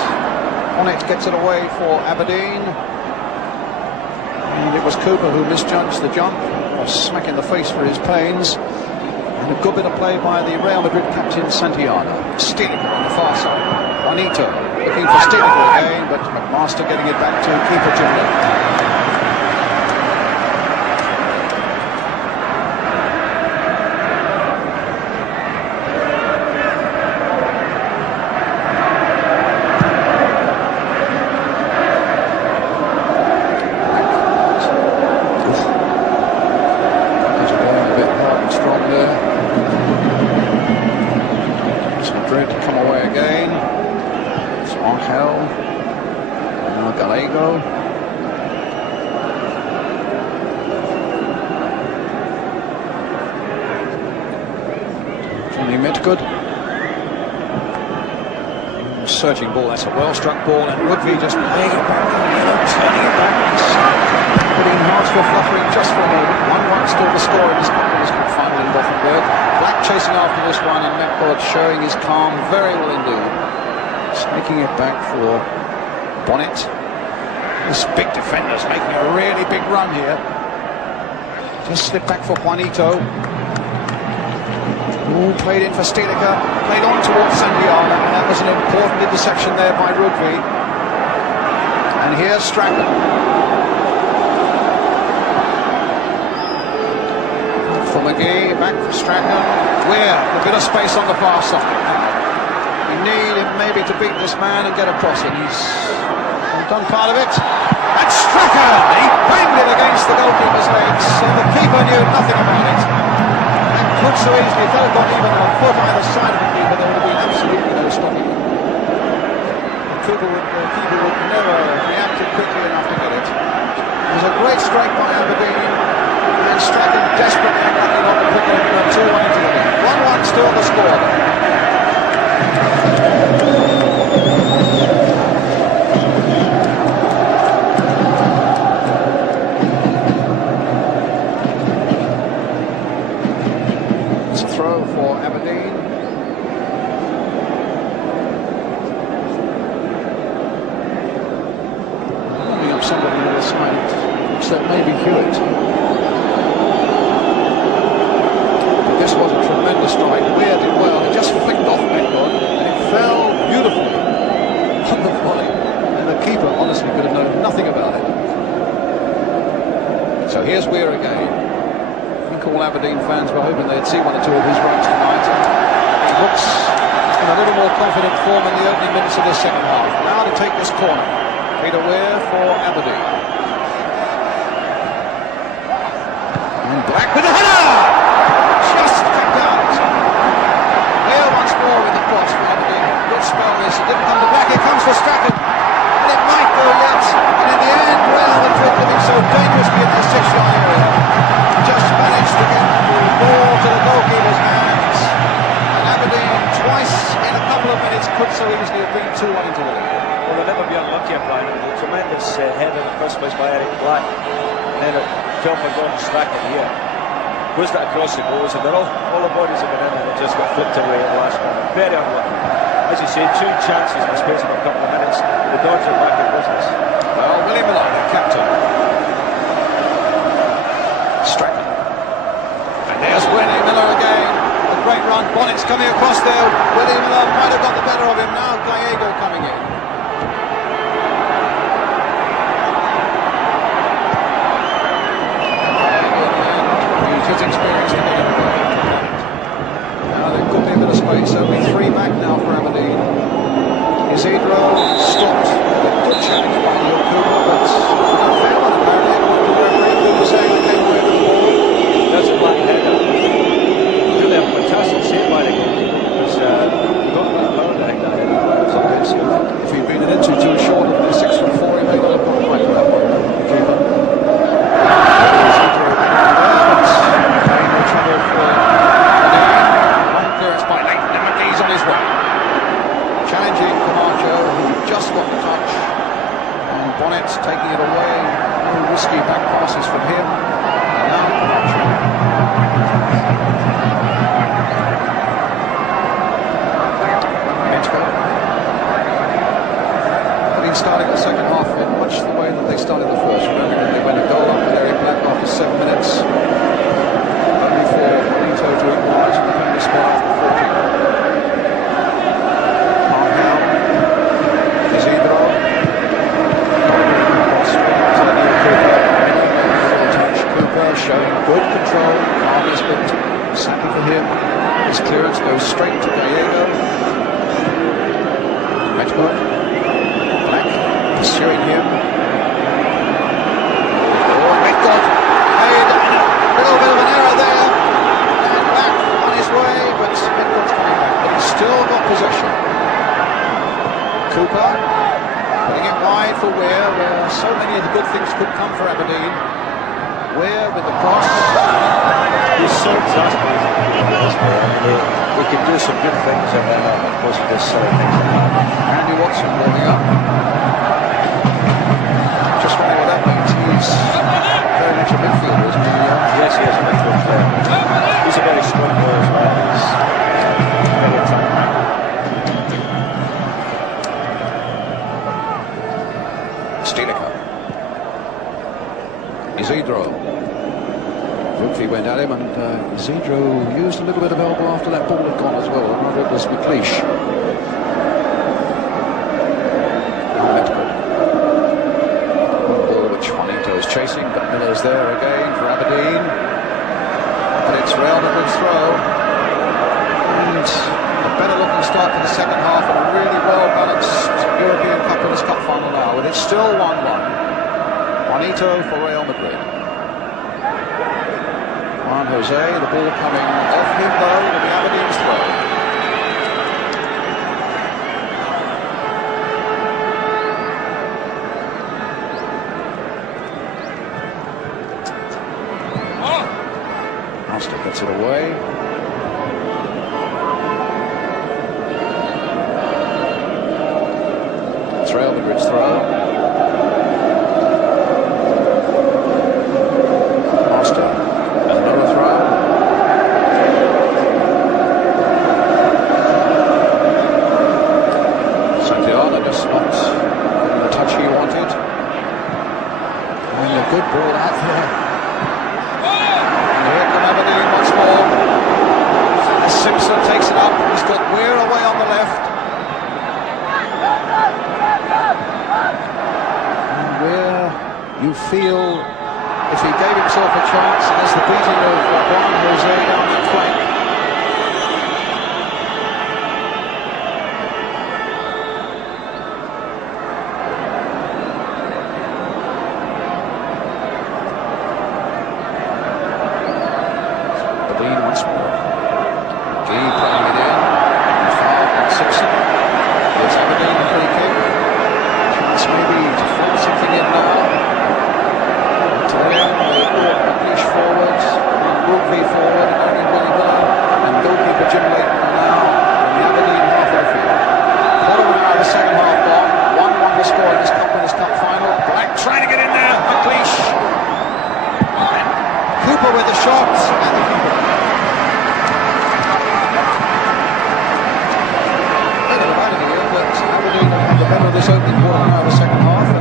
Bonnet gets it away for Aberdeen. And it was Cooper who misjudged the jump, or smack in the face for his pains. And a good bit of play by the Real Madrid captain Santiago. Steeliger on the far side. Juanito looking for Steeliger again, but McMaster getting it back to keeper Jimmy. Good. Searching ball, that's a well-struck ball, and Rugby just playing it back, turning it back, putting hearts for fluttering just for a moment. 1-1 still the score in this company's final in Gothenburg. Black chasing after this one, and McCord showing his calm very well indeed. Sneaking it back for Bonnet. This big defender's making a really big run here. Just slip back for Juanito. Ooh, played in for Steeliger, played on towards Santiago, and that was an important interception there by Rugby. And here's Stratton. For McGee, back for Stratton. Weir, a bit of space on the far side. We need him maybe to beat this man and get across it. He's done part of it. And Stratton! He banged it against the goalkeeper's legs, so the keeper knew nothing about it. Could so easily, if they'd got even a foot either side of the keeper, there would have been absolutely no stopping it. The keeper would never reacted quickly enough to get it. It was a great strike by Aberdeen, and Stratton desperately unlucky not to pick it 2-1 into the lead. 1-1 still the score. For Aberdeen. Warming up somebody on the other side, except maybe Hewitt. But this was a tremendous strike. Weir did well. It just flicked off McCord, and it fell beautifully on the volley. And the keeper honestly could have known nothing about it. So here's Weir again. All Aberdeen fans were hoping they'd see one or two of his runs tonight. He looks in a little more confident form in the opening minutes of the second half. Now to take this corner. Peter Weir for Aberdeen. And Black with the header! Just kicked out. Weir once more with the cross for Aberdeen. Good spell this. It didn't come to Black. It comes for Stratton. And it might go yet. And in the end, Real Madrid living so dangerously in their 6-yard area. Just managed to get the ball to the goalkeeper's hands. And Aberdeen, twice in a couple of minutes, could so easily have been 2-1 into the lead. Well, they'll never be unlucky, Brian. It was a tremendous header in the first place by Eric Black. And then it fell for Gordon Strachan here. Goes that across the goals, and all the bodies have been in, and it just got flipped away at the last moment. Very unlucky. As you say, 2 chances in the space of a couple of minutes. The Dodgers are back in business. Well, Willie Miller, the captain. Stratton. And there's Willie Miller again. A great run. Bonnet's coming across there. Willie Miller might have got the better of him. Now Gallego coming in. He's just experienced to get him. Now there could be a bit of space. Only 3 back now for Aberdeen. Isidro stopped. Good challenge by Neil Cooper, but not fair one apparently. The referee Cooper saying they came away with the ball. That's a black header. Really a fantastic save by the goalkeeper. It was got about a pound, I think, that header. showing good control, calmness, but sadly for him, his clearance goes straight to Gallego. Medgood, Black, pursuing him. Oh, Medgood made a little bit of an error there, and back on his way, but Medgood's coming back, but he's still got possession. Cooper, putting it wide for Weir, where so many of the good things could come for Aberdeen. Weir with the cross. He's so exasperated. He can do some good things, and then of course he does silly things like that. Andy Watson warming up. Just wondering what that means. He's very much a midfielder, isn't he? Yes, he is a midfield player. He's a very strong player as well. He's very attacking. Stilica. Isidro. Rugby went at him, and Isidro used a little bit of elbow after that ball had gone as well. Rather it was McLeish. One ball which Juanito is chasing, but Miller's there again for Aberdeen. And it's Real Madrid's throw. And a better looking start for the second half, and a really well balanced European Cup and Cup final now. And it's still 1-1. Juanito for Real Madrid. Juan Jose, the ball coming off him though, to be Aberdeen's throw. Master gets it away. It's Real Madrid's throw. Good ball out there. And here come Aberdeen once more. As Simpson takes it up, he's got Weir away on the left. And Weir, you feel, if he gave himself a chance, and there's the beating of Juan Jose down that flank. Once more. Gee putting it in. And fouled on Simpson. Gives Aberdeen a free kick. Chance maybe to throw something in now. Italian, English forwards, Rugby forward, and only Willie Miller. And goalkeeper Jim Layton now in the Aberdeen halfway field. Quarter of an hour of the second half gone. 1-1 to score in this Cup and this Cup final. Black trying to get in there. McLeish. Cooper with the shots. And the keeper. This opening quarter now, the second half, and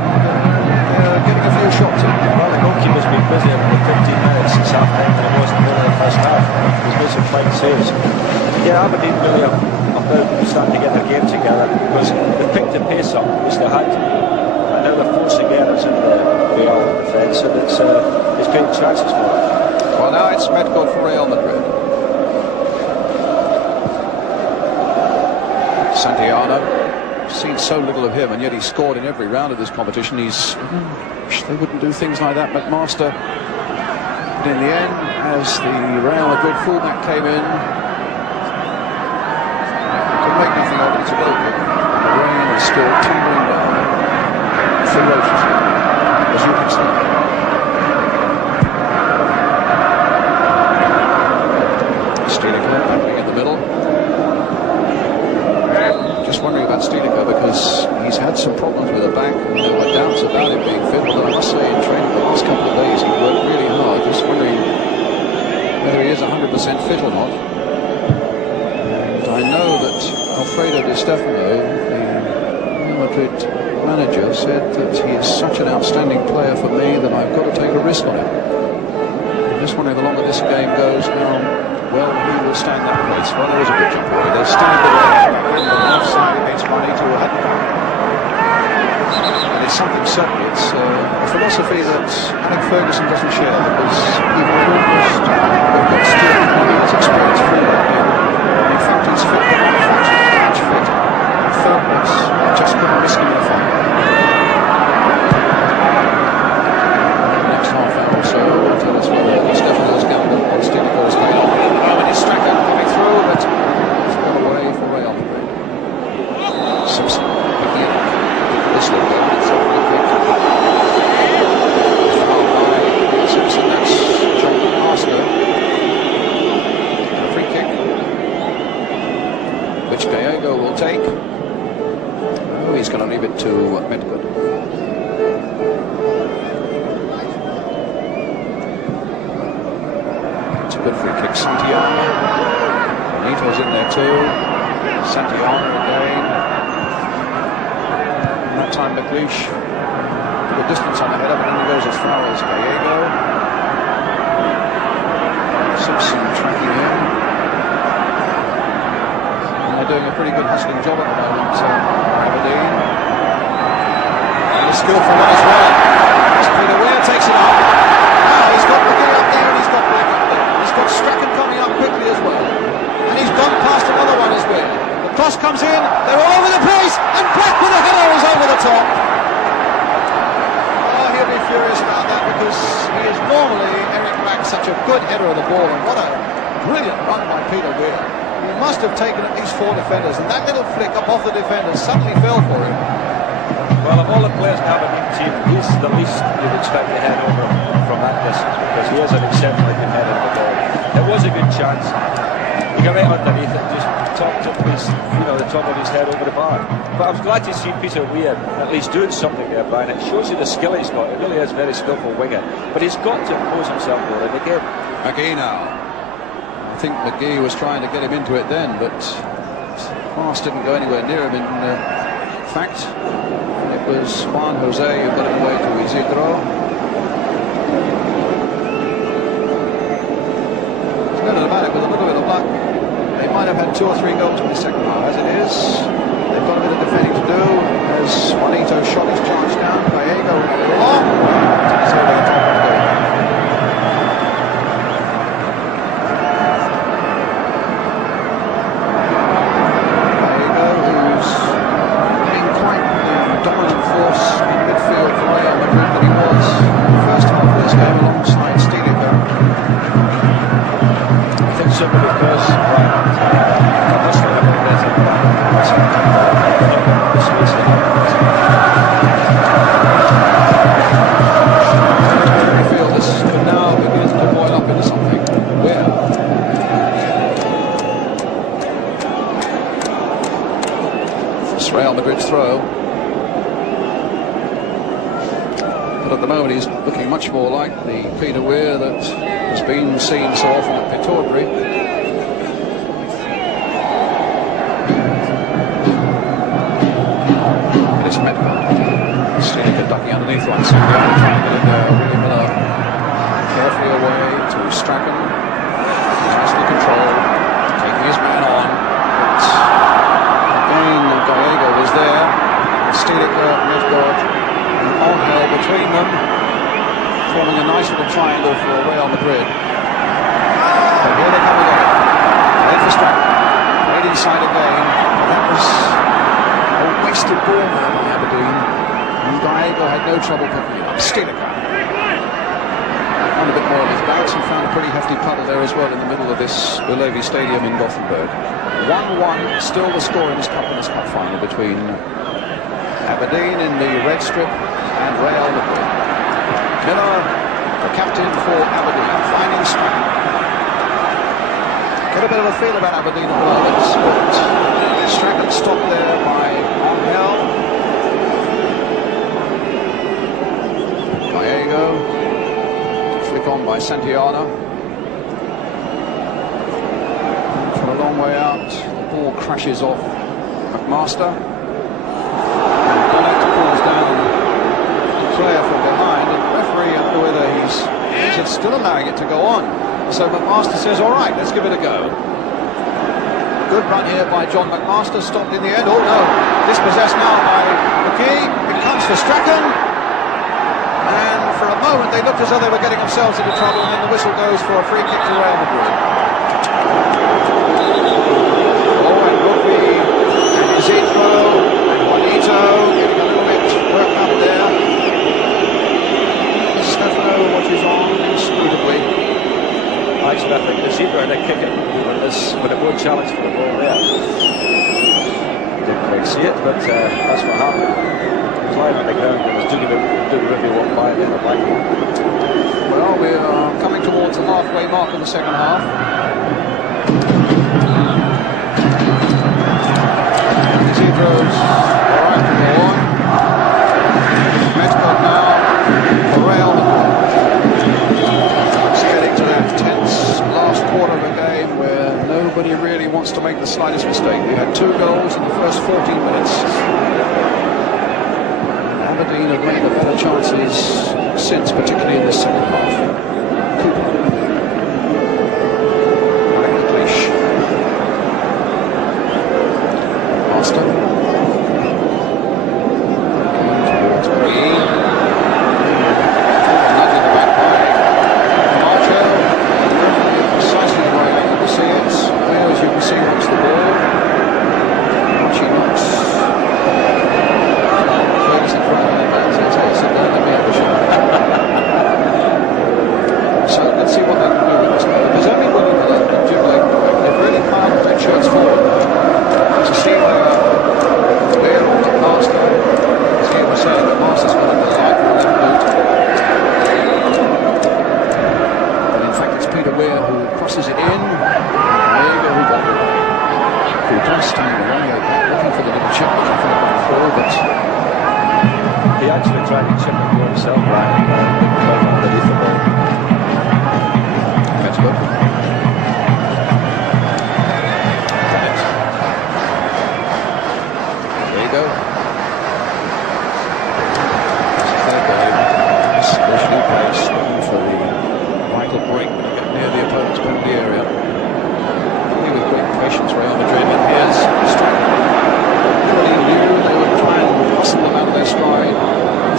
getting a few shots in. Well, the goalkeeper's been busier for 15 minutes since half time than it was in the middle of the first half. He's made some fine saves. Yeah, Aberdeen really are starting to get their game together because they've picked the pace up, which they had to do. And now they're forcing errors in the Real defence, and it's creating chances for them. Well, now it's Medgood for Real Madrid. Santiano. Seen so little of him, and yet he scored in every round of this competition. Wish they wouldn't do things like that, McMaster. But in the end, as the Real Madrid fullback came in, could make nothing of it. It's a goal kick. The rain is still tumbling down ferociously, as you can see. Stilica happening in the middle. Just wondering about Stilica because he's had some problems with the back. There were doubts about him being fit, although I must say in training the last couple of days he worked really hard. Just wondering whether he is 100% fit or not. But I know that Alfredo Di Stefano, the Real Madrid manager, said that he is such an outstanding player for me that I've got to take a risk on him. I'm just wondering the longer this game goes, how well he will stand that place. Well, there is a good jump away. There's still the offside against Juanito who hadn't come. And it's something certainly, it's a philosophy that Alec Ferguson doesn't share, because even It's a good free kick. Santiago. Benito's in there too. Santiago again. And that time McLeish. Good distance on the header, but then he goes as far as Gallego. Simpson tracking him. And they're doing a pretty good hustling job at the moment, Aberdeen. And a skillful one as well. Peter Weir takes it up. Now he's got McGee up there and he's got Black up there. He's got Strachan coming up quickly as well. And he's gone past another one as well. The cross comes in, they're all over the place, and Black with a header is over the top. Oh, he'll be furious about that because he is normally, Eric Black, such a good header of the ball, and what a brilliant run by Peter Weir. He must have taken at least 4 defenders, and that little flick up off the defenders suddenly fell for him. Well, of all the players in the Aberdeen team, he's the least you'd expect to head over from that distance because he is an exceptionally good header of the ball. It was a good chance. He got right underneath it and just topped up his, the top of his head over the bar. But I was glad to see Peter Weir at least doing something there, Brian. It shows you the skill he's got. It really is a very skillful winger. But he's got to impose himself more in the game. McGee now. I think McGee was trying to get him into it then, but pass didn't go anywhere near him. In fact, it was Juan Jose who got it away to Isidro. It's good about it with a little bit of luck. They might have had 2 or 3 goals in the second half. As it is, they've got a bit of defending to do. As Juanito shot his chance down, Gallego long. It's over the top of the goal. Gallego, who's been quite the dominant force in midfield for Real Madrid that he was in the first half of this game alongside Stilica. I think simply because I feel this could now begin to boil up into something. Where? It's Real Madrid's throw. But at the moment he's looking much more like the Peter Weir that has been seen so often at Pictorbry. It is Medgar. Stilica ducking underneath one. Santiago trying to get in there. William Miller carefully away to Strachan. He's nicely controlled, taking his man on. But again, Gallego was there. Stilica, Medgar, and Angel between them, forming a nice little triangle for Real Madrid. But here they come again. Head for Strachan. Right inside again. That was a wasted ball there by Aberdeen. And Gallego had no trouble picking it up. Stilica. Found a bit more of his bounce. He found a pretty hefty puddle there as well in the middle of this Ulevi Stadium in Gothenburg. 1-1, still the score in this Cup final between Aberdeen in the red strip and Real Madrid. Miller, the captain for Aberdeen, finding Strachan. Got a bit of a feel about Aberdeen at the moment, but Strachan stopped there by Angel. Gallego. Flick on by Santiago. From a long way out, the ball crashes off McMaster. And Bennett pulls down the player from behind, and the referee, I don't know whether he's still allowing it to go on. So McMaster says, all right, let's give it a go. Good run here by John McMaster, stopped in the end. Oh no, dispossessed now by McGee. It comes to Strachan. And for a moment they looked as though they were getting themselves into trouble, and then the whistle goes for a free kick to Real Madrid. Oh, and Rugby and Isidro and Juanito getting a little bit worked up there. Stefano watches on inscrutably. Actually, I think Isidro had a kick it with a good challenge for the ball there. Didn't quite see it, but that's what happened. Lying on the ground, it was doing really one by the black. Well, we are coming towards the halfway mark of the second half. Isidro's alright to go on. Medgar now for Real Madrid. It's getting to that tense last to make the slightest mistake. We had 2 goals in the first 14 minutes. Aberdeen have made the better chances since, particularly in the second half. Cooper. Master. Towards Green. Nothing back by Marjo. Precisely the way you can see it. There, as you can see, wants the ball. She knocks. First in front of the back, so it takes it down to be able to shot. So let's see what they can do with this now. Because only when they've really piled their shirts forward. To see where the Master, as he was saying, the Master's got a delightful left boot. And in fact, it's Peter Weir who crosses it in. Diego who got it. Who does stand away, looking for the little chip, looking for the back forward, but he actually tried to chip and go himself, right? Underneath the ball. That's good. Go. Especially pace for the vital break when you get near the opponent's penalty area. Only with great patience, Real Madrid. And here's striking. Pretty new. They were trying to hustle them out of their stride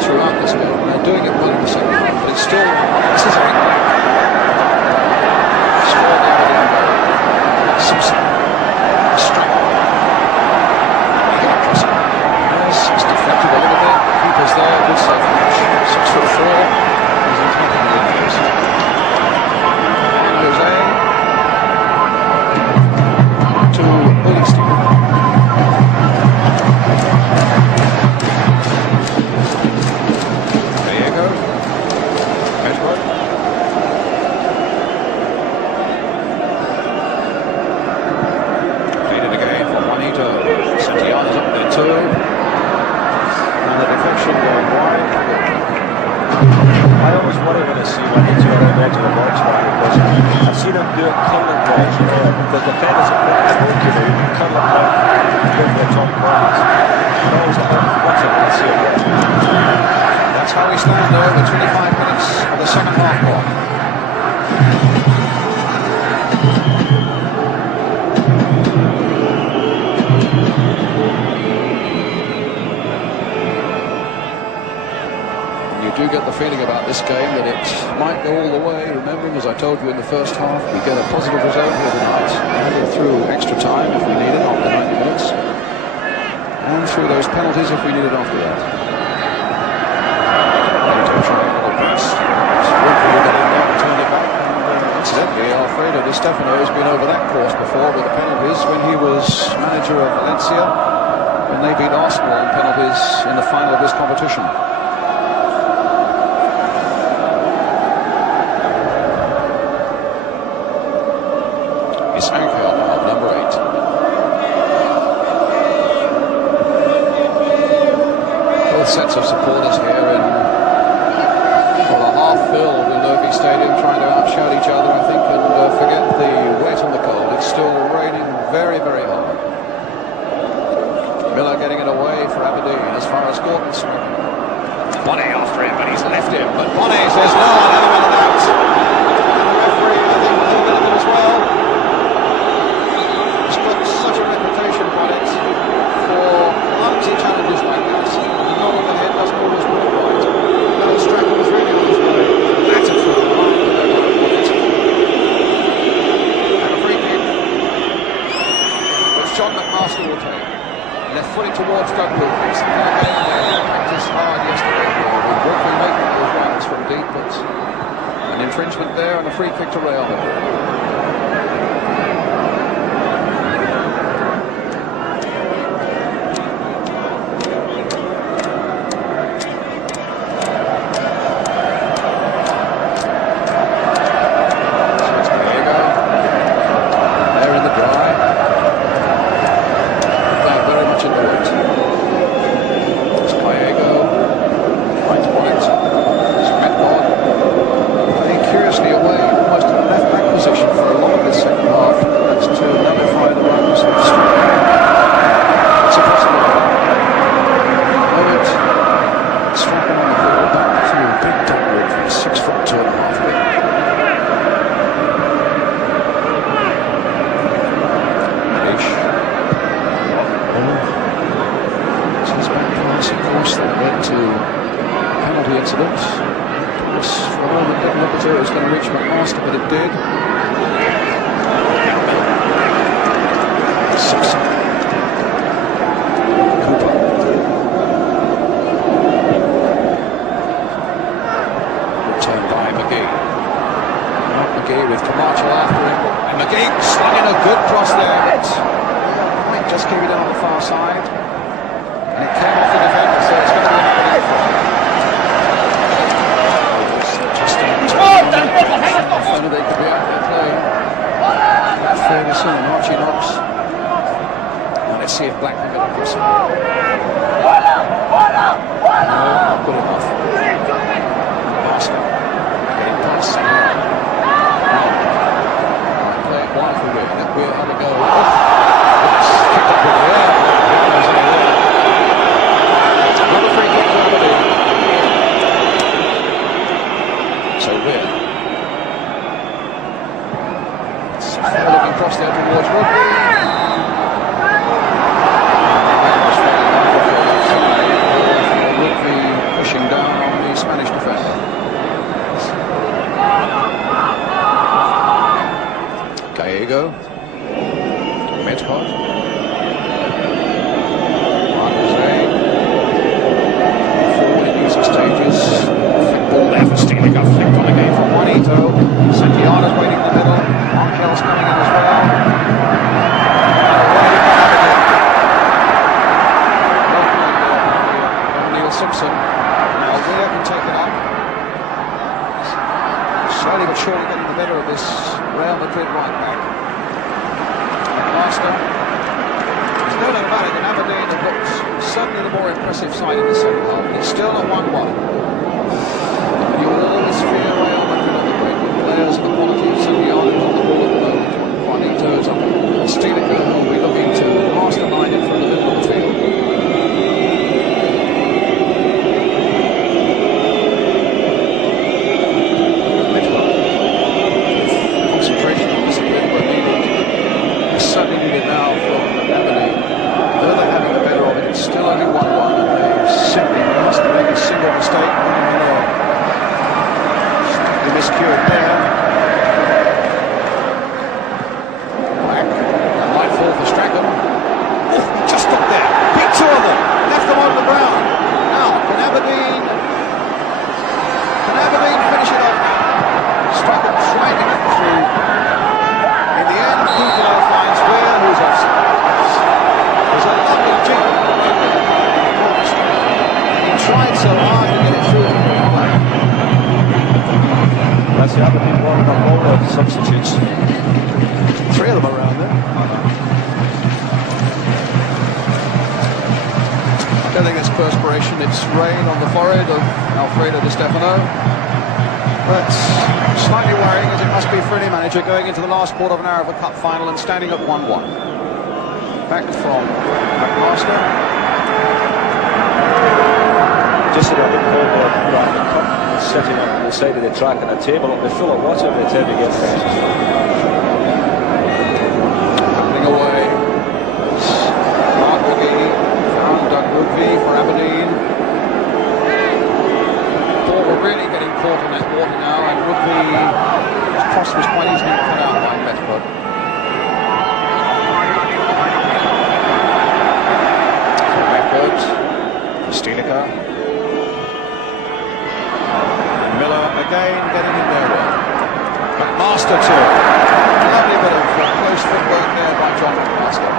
throughout this game. They're doing it well in the second half, but it's still scissoring. Score the Aberdeen goal. Simpson. Strike. It's deflected a little bit. Keeper's there. Good save finish. 6'4". He's intending to lose. Jose. To Ulstein. Diego. Edward. Played it again for Juanito. Santiago's up there too. The deflection going wide. I always worry when I see when they turn on the edge of the box, right? Because I've seen them do it curling balls, you know, the defenders are putting the smoke, you know, you can curl it down, go for the top corners. And always I thought, what's it, let's see it. That's how we stand though, the 25 minutes of the second half ball. You do get the feeling about this game that it might go all the way. Remembering, as I told you in the first half, we get a positive result here tonight, and through extra time if we need it after 90 minutes, and through those penalties if we need it after that. Incidentally, Alfredo Di Stefano has been over that course before with the penalties when he was manager of Valencia, when they beat Arsenal on penalties in the final of this competition. Sets of supporters here in a half-filled Derby Stadium, trying to outshout each other, I think, and forget the wet and the cold. It's still raining very, very hard. Miller getting it away for Aberdeen as far as Gordon's concerned. Bonnet after him, but he's left him. But Bonnet says no, another one out. The referee, I think, a little bit of it as well. He's got such a reputation, Bonnet, for clumsy challenges like that. Not on the head, doesn't always put it right. But Striker was really on his way. That's a throw. And a free kick, which John McMaster will take. Left footed towards Doug Wilkins. Practiced hard yesterday. Wilkins making those runs from deep, but an infringement there and a free kick to Real Madrid. Curiously away, almost in the left back position for a long master, but it did. Simpson. Cooper. Returned by McGee. Not McGee with Camacho after him. And McGee slung in a good cross there, but might just keep it in on the far side. And it came off the defender, so it's going to be an opening for him. They could be out there playing fairly soon. Archie Knox. And let's see if Blackman got a cross. No, not good enough. Master getting past. Play it wide for Weir. Let Weir have a go. It's kicked up in the air. It's another free kick for Aberdeen. So Weir. Looking across there towards Rugby. Rugby pushing down on the Spanish defender. Gallego. Medcott. Forward in user stages. Flick ball there for stealing up. Flicked on again from Juanito. Santiago's waiting in the middle. Angel's coming in as well. Neil Simpson. Now Weir can take it up. Slowly but surely getting the better of this Real Madrid right back. Master. There's no doubt about it, and Aberdeen have looked certainly the more impressive side in the second half. It's still at 1-1. You will always fear Real Madrid on the break. Players and the quality of Santiago on the ball at the moment. Juanito's up. Stilica will be looking to mastermind it from the middle of the field. Concentration and discipline were needed. It's certainly needed now from Aberdeen. Though they're having the better of it, it's still only 1-1, and they simply must make a single mistake. They miscued there. For Strachan. Oh, just stopped there. Beat two of them. Left them on the ground. Now, can Aberdeen finish it off now? Strachan trying to get through. In the end, Cooper finds Weir, who's offside. There's a lovely jig. He tried so hard to get it through to the line. That's the Aberdeen warming up all the substitutes. Three of them around there. I don't think it's perspiration, it's rain on the forehead of Alfredo Di Stefano. But slightly worrying, as it must be for any manager going into the last quarter of an hour of a cup final and standing at 1-1. Back from McMaster. Just about the corner around the cup, sitting on the side of the track on a table, it'll be full of water by the time you get there. Away. Mark McGee found Doug Rugby for Aberdeen. Thought we're really getting caught in that water now, and Rugby's cross was quite easily cut out by Medcott. Backwards for Stilica. And Miller again getting in there well. McMaster too. Lovely bit of close footwork there by John McMaster.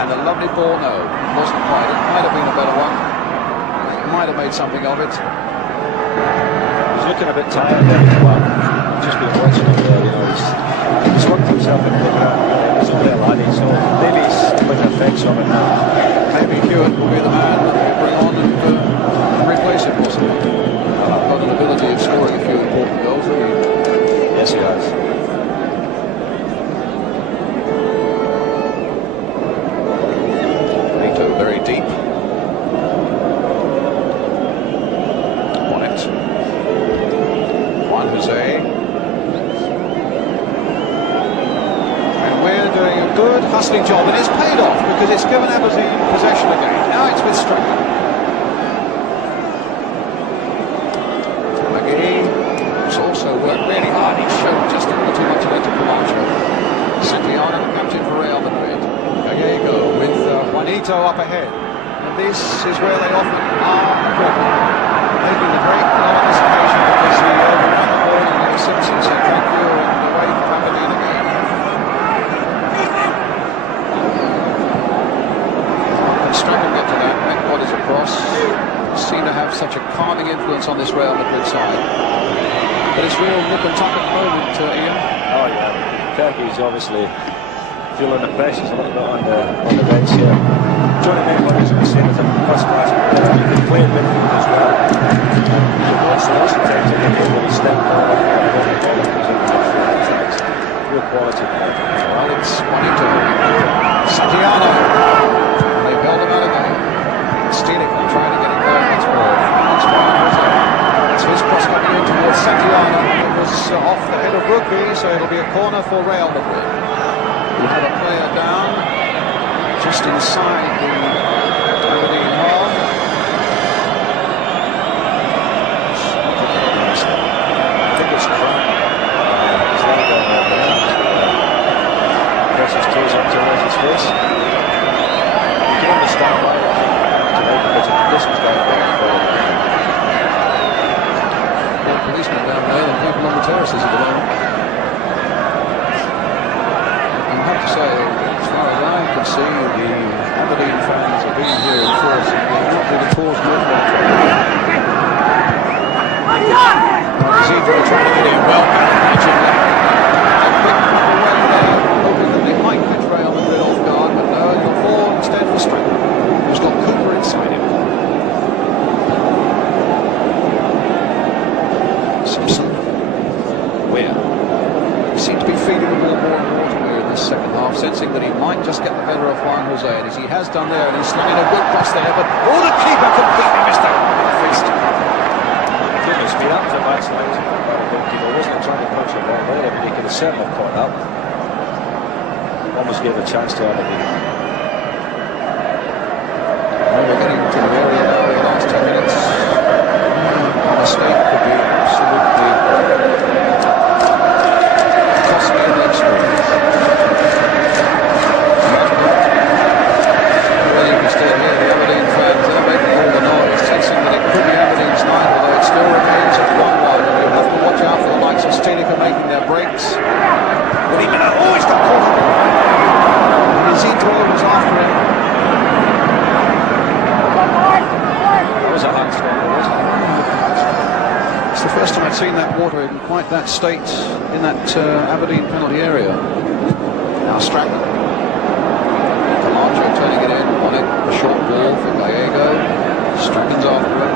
And a lovely ball, no, wasn't quite. It might have been a better one. Might have made something of it. He's looking a bit tired there as well. Just been watching him there, you know. He's worked himself into the ground. He's a little laddie, so maybe he's putting the effects of it now. Maybe Hewitt will be the man that they bring on and replace him possibly. Got an ability of scoring a few important goals, hasn't he? Yes, he has. Very deep. On it. Juan Jose. And we're doing a good hustling job, and it's paid off because it's given Aberdeen possession again. Now it's with Strachan. McGee, who's also well Esposito up ahead. And this is where they often are making the break. Not on this occasion because he overran the ball and Lewis Simpson said thank you and away for Aberdeen again. Strachan get to that, back bodies across. Seem to have such a calming influence on this Real Madrid side. But it's real nip and tuck at the moment, Ian. Oh yeah, Fergie's obviously feeling the pressures a little bit on the bench here. Johnny Mayweather is the same as a first-class player. He can play in midfield as well. Lots of times he can really step forward real quality. Well, it's Juanito. Santiano. They've held him out again. Stealing and trying to get it back. That's ball. That's his cross coming in towards Santiano. It was off the head of Rugby, so it'll be a corner for Real Madrid. We have a player down just inside the Aberdeen half. I think it's crying. He's let it go there. Press his toes onto his face. You can understand why. Because the conditions going forward. The policemen down there and people on the terraces at the moment. I have to say, as far as I can see, the Aberdeen fans have been here in force and they've not really caused more trouble. Zidro trying to get in well. Hoping that they might catch Real Madrid off guard, but no, he's got four instead for Strachan, who's got Cooper inside him. Simpson. Where? He seems to be feeding the ball more and more to Weir in this second half, sensing that he might just get the better of Juan Jose, and as he has done there, and he's slung in a good cross there, but the keeper completely missed out. Fist. Goodness me, that was a bad selection by the goalkeeper. Wasn't trying to punch the ball there, but he could have certainly caught that. Almost gave a chance to Aberdeen. Well, we're getting to the area now in the last 10 minutes. A mistake could be absolutely costly in the experience. Well, you can still hear the Aberdeen fans. They're making all the noise, sensing that it could be Aberdeen's night, although it still remains at 1-1. And you have to watch out for the likes of Steelica making their breaks. But he's got caught. Zidro was after him. That was a handstand, wasn't it? It's the first time I've seen that water in quite that state in that Aberdeen penalty area. Now Strachan. Camacho turning it in on it. A short ball for Gallego. Strachan's after it.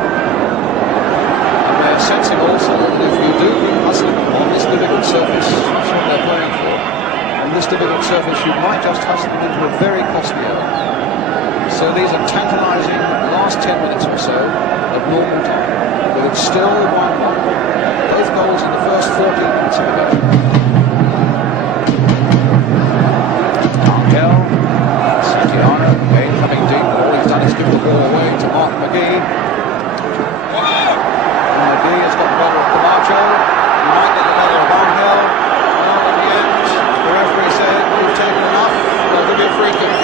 And they're sensing also that if you do keep hustling on this difficult surface, that's what they're playing for. On this difficult surface, you might just hustle them into a very costly error. So these are tantalising last 10 minutes or so of normal time. But it's still 1-1. Both goals in the first 14 minutes of the game. Angel, Santiano, again coming deep. All he's done is give the ball away to Mark McGee. And McGee has got the better of Camacho. He might get the better of Angel. Well, in the end, the referee said, we've taken enough. They'll give you a free kick.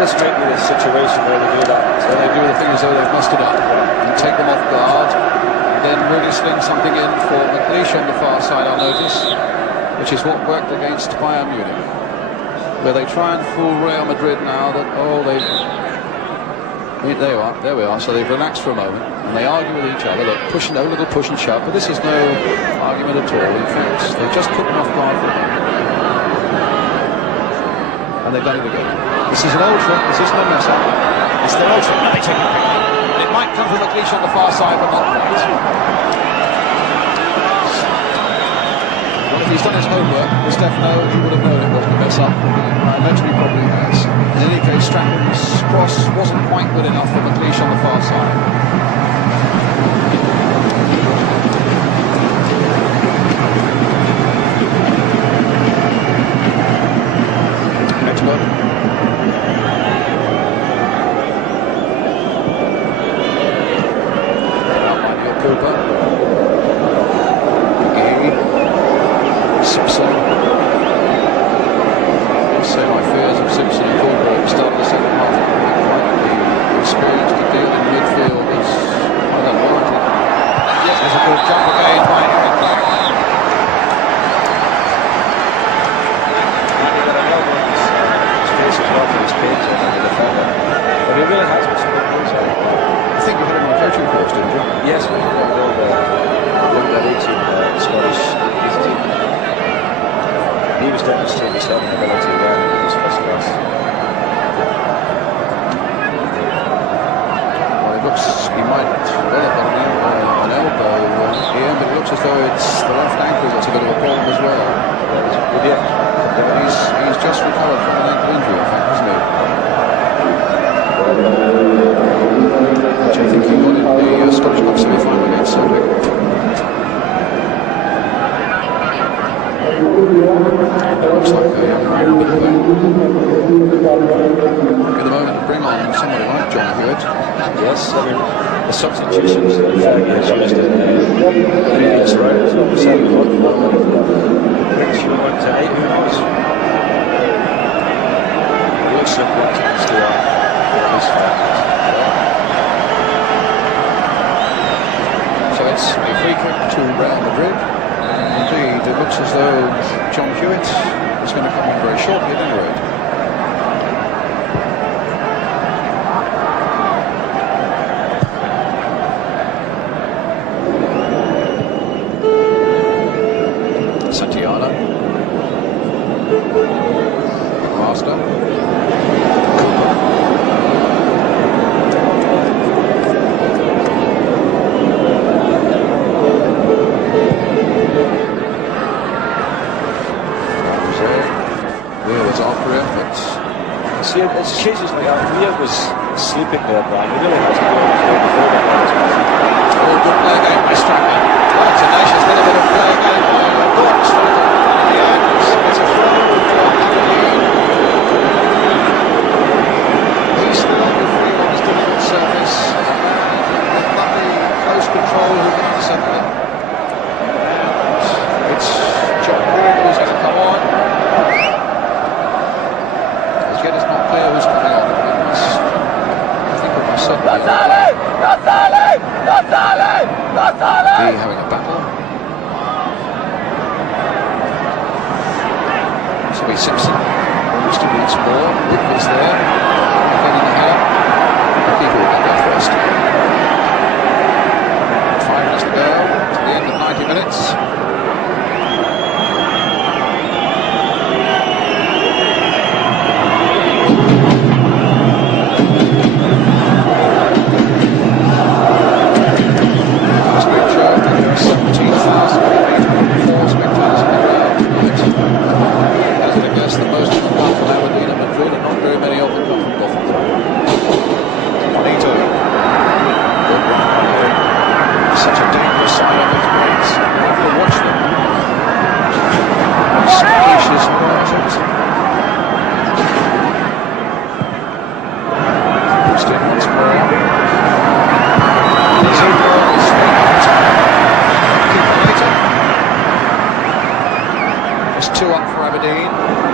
This might be the situation where they do that. So they do the thing as though they've mustered up and take them off guard, then really sling something in for McLeish on the far side, I notice, which is what worked against Bayern Munich, where they try and fool Real Madrid now that, there we are, so they've relaxed for a moment and they argue with each other, look, a little push and shove, but this is no argument at all. In fact, they've just put them off guard for a moment. And they've done it again. This is an old trick, this isn't a mess up. It's their old trick, and they take it quickly. And it might come from McLeish on the far side, but not quite. Well, if he's done his homework, Stefano, he would have known it wasn't a mess up. Eventually probably has. In any case, Strachan's cross wasn't quite good enough for McLeish on the far side. Simpson. Say my fears of Simpson and Cooper at the start of the second half. The experience to deal in midfield is one of the warranted. Yes, there's a good jump again by Eric Black. And he got a well on his face as well for his pace on the defender. But he really has got some good goals out. I think you had him on a coaching course, didn't you? Yes, we did. That 18 Scottish youth team. He was demonstrating his own ability there. He was first class. Well, it looks he might develop an elbow here, but it looks as though it's the left ankle that's a bit of a problem as well. He's just recovered from an ankle injury, in fact, hasn't he? Which I think he got in the Scottish Cup semi-final against Celtic. It looks like a young man with a at the moment to bring on somebody like John Hewitt. Yes, I mean, the substitutions that he has used in the previous rounds of certainly not brings you on tonight, who knows? It looks like that's going to stay on for at least 5 minutes. So it's a free kick to Real Madrid. Indeed, it looks as though John Hewitt is going to come in very shortly at any rate. Santiana. Master. See, it's cases like that. Weir was sleeping there, Brian. He really has to go before that. Oh, good play game by Straka. Oh, tenacious little bit of play game by Gordon Straka. It's a throw for Aberdeen. He's still on the free on his difficult surface. With lovely close control who can intercept it. And it's John Hewitt who's going to come on. Yet it's not clear who's coming on. I think it was certainly be having a battle. This will be Simpson. Used to be more. Whitby's there. Getting the header. The people will get there first. 5 minutes to go. To the end of 90 minutes. The most of them come from Aberdeen and Madrid, and not very many of them come from Gothenburg. Bonito. Good run. Such a dangerous side of these breaks. I've to watch them. Spanish as well as everything. Pushed in once more. There's over later. It's 2 up for Aberdeen.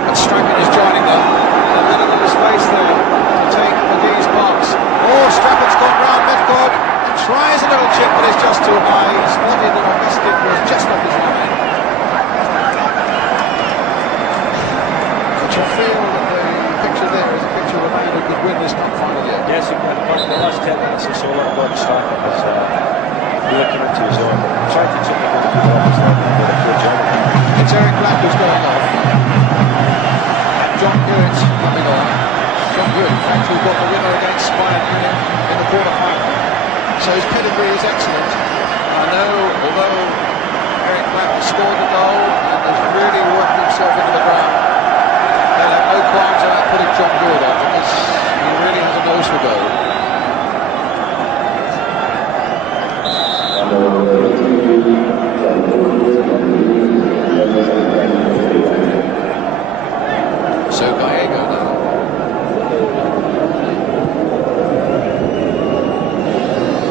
And Strachan is joining them. And a minute of space there to take McGee's box. Oh, Strachan's gone round midcourt and tries a little chip, but it's just too high. He spotted that Augustin was just off his line. But you feel that the picture there is a picture of a man who could win this cup final yet. Yes, the last 10 minutes or so, Gordon Strachan has really come into his own. Tried to chip it with the people off his line and did a good job. It's Eric Black who's going off. John Hewitt coming on. John Hewitt, in fact, who got the winner against Bayern Munich in the quarter-final. So his pedigree is excellent. I know, although Eric Black has scored the goal and has really worked himself into the ground, they'll have no qualms about putting John Hewitt on because he really has a nose for goal. So Gallego now.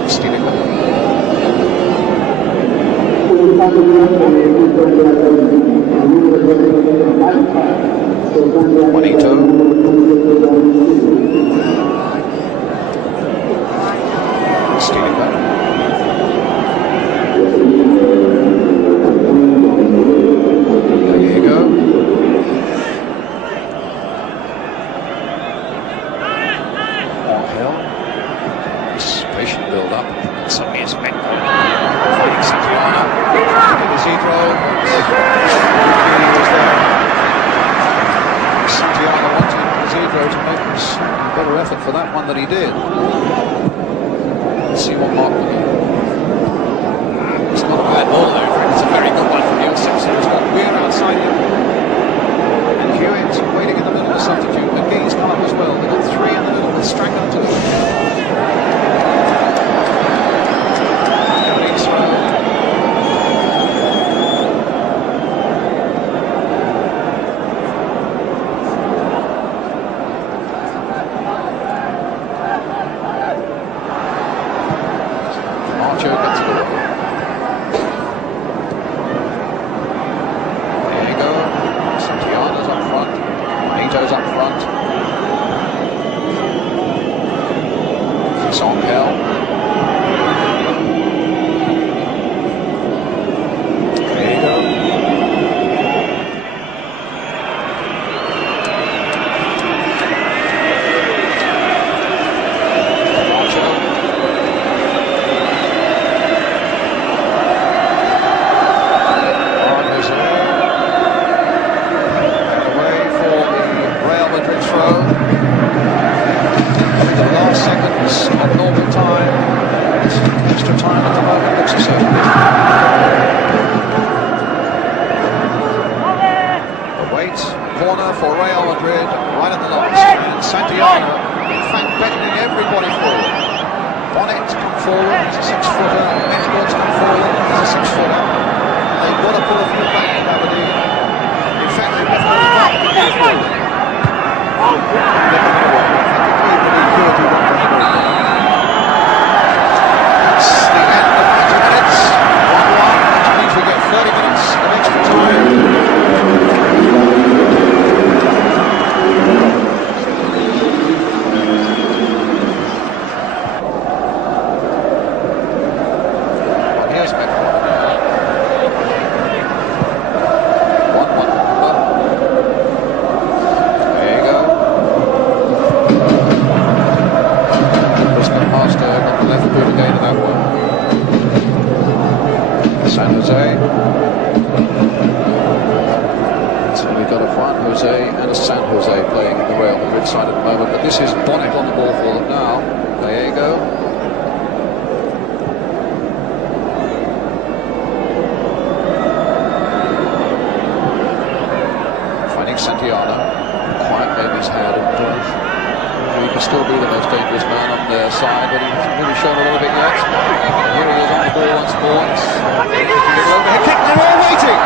Stealing the ball. Juanito. Stealing back. There you go. Hill. This patient build up. Suddenly it's met. Finding Santiana. Is he throw? Santiana wanting Isidro to make a better effort for that one than he did. Let's see what Mark will do. It's not a bad ball though. It's a very good one from Neil Simpson. He's got Weir outside him. And Hewitt waiting in the middle of the substitute. McGee's come up as well. They've got three in the middle with Strangler to the corner for Real Madrid, right at the last. And Santiago, in fact, beckoning everybody forward. Bonnet to come forward, he's a 6-footer. Edwards come forward, he's a 6-footer. They've got to pull a few back in Aberdeen. In fact, they've definitely got to pull forward. That's the end of 90 minutes. 1-1, which means we get 30 minutes of extra time. This is Bonnet on the ball for them now. Gallego. Finding Santiana. Quiet baby's head. He can still be the most dangerous man on their side, but he hasn't really shown a little bit yet. Here he is on the ball once more. Overhead kick, they're all waiting!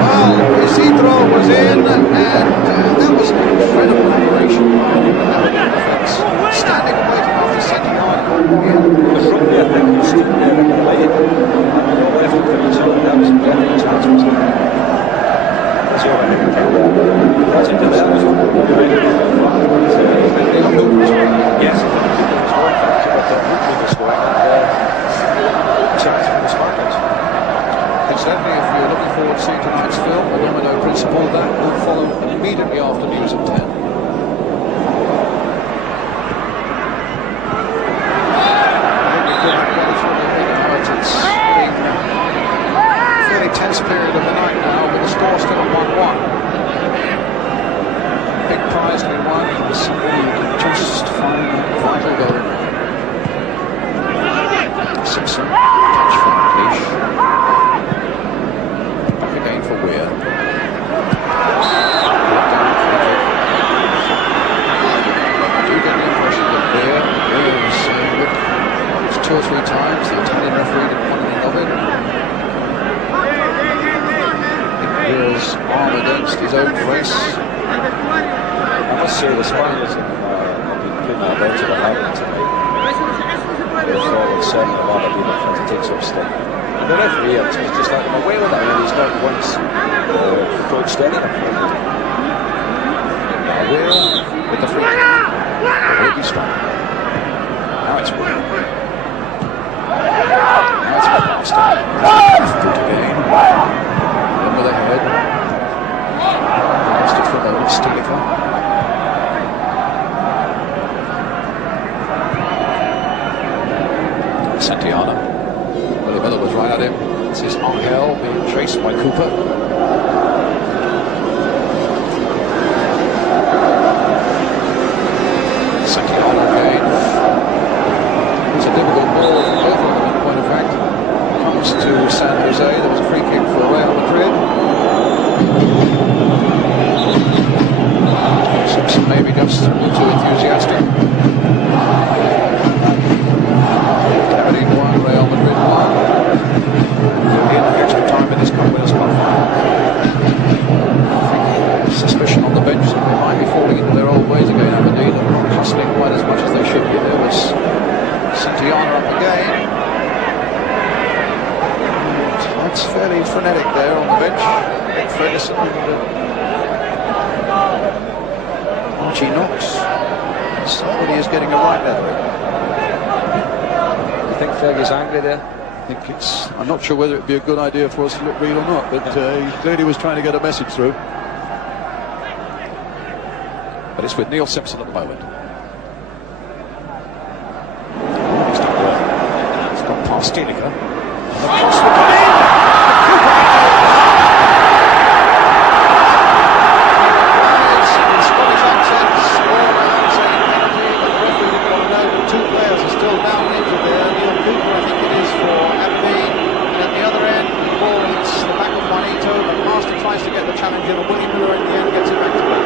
Well, Isidro was in, and that was an incredible operation by the Aberdeen defence. Standing and waiting after Santiago. The front there, I think, was sitting there and playing. I think that was all that was a very chance, wasn't it? That's all I think. That's it, that was all. Yes, I think it was very effective. I thought Woodley was going and chance from the Spartans. Incidentally, if you're looking forward to seeing tonight's film, the domino principle, that will follow immediately after news at 10. It's a fairly tense period of the night now, but the score still at 1-1. Big prize to be won for somebody who can just find a vital goal. Simpson, catch from Leash. Again for Weir. I do get the impression that Weir is looked 2 or 3 times. The Italian referee didn't want anything of it. Weir's arm against his own face. I must say the Spaniards have been putting our belt to the habit tonight. They're forward 7 of all have been offensive takes up stick. And the referee is just letting him away with it. He's not once approached any of them. With the free kick. Will be strong. Now it's Will. Now it's Master. Good again. In with the head. Lost it for a moment. Stillifer. Santiana. Willie Miller was right at him. This is Angel being chased by Cooper. Santiana again. It's a difficult ball for both of them in point of fact. Comes to San Jose. There was a free kick for Real Madrid. Simpson maybe just too enthusiastic. Aberdeen 1, Real Madrid 1. In extra time in this Cup Winners' Cup final. Suspicion on the bench that they might be falling into their old ways again. Aberdeen are not hustling quite as much as they should be. There was Santiana up again. It's fairly frenetic there on the bench. Nick Ferguson and Archie Knox. Somebody is getting a right leather. You think Fergie's angry there? I think I'm not sure whether it'd be a good idea for us to lip read or not, but he clearly was trying to get a message through. But it's with Neil Simpson at the moment. It's gone past Stienica. The cross will come in! Scottish accents all around saying penalty, but the referee didn't want to know that two players are still down injured there. Neil Cooper, I think it is, for Aberdeen. And at the other end, the ball hits the back of Juanito, but Master tries to get the challenge in, and Willie Miller in the end gets it back to him.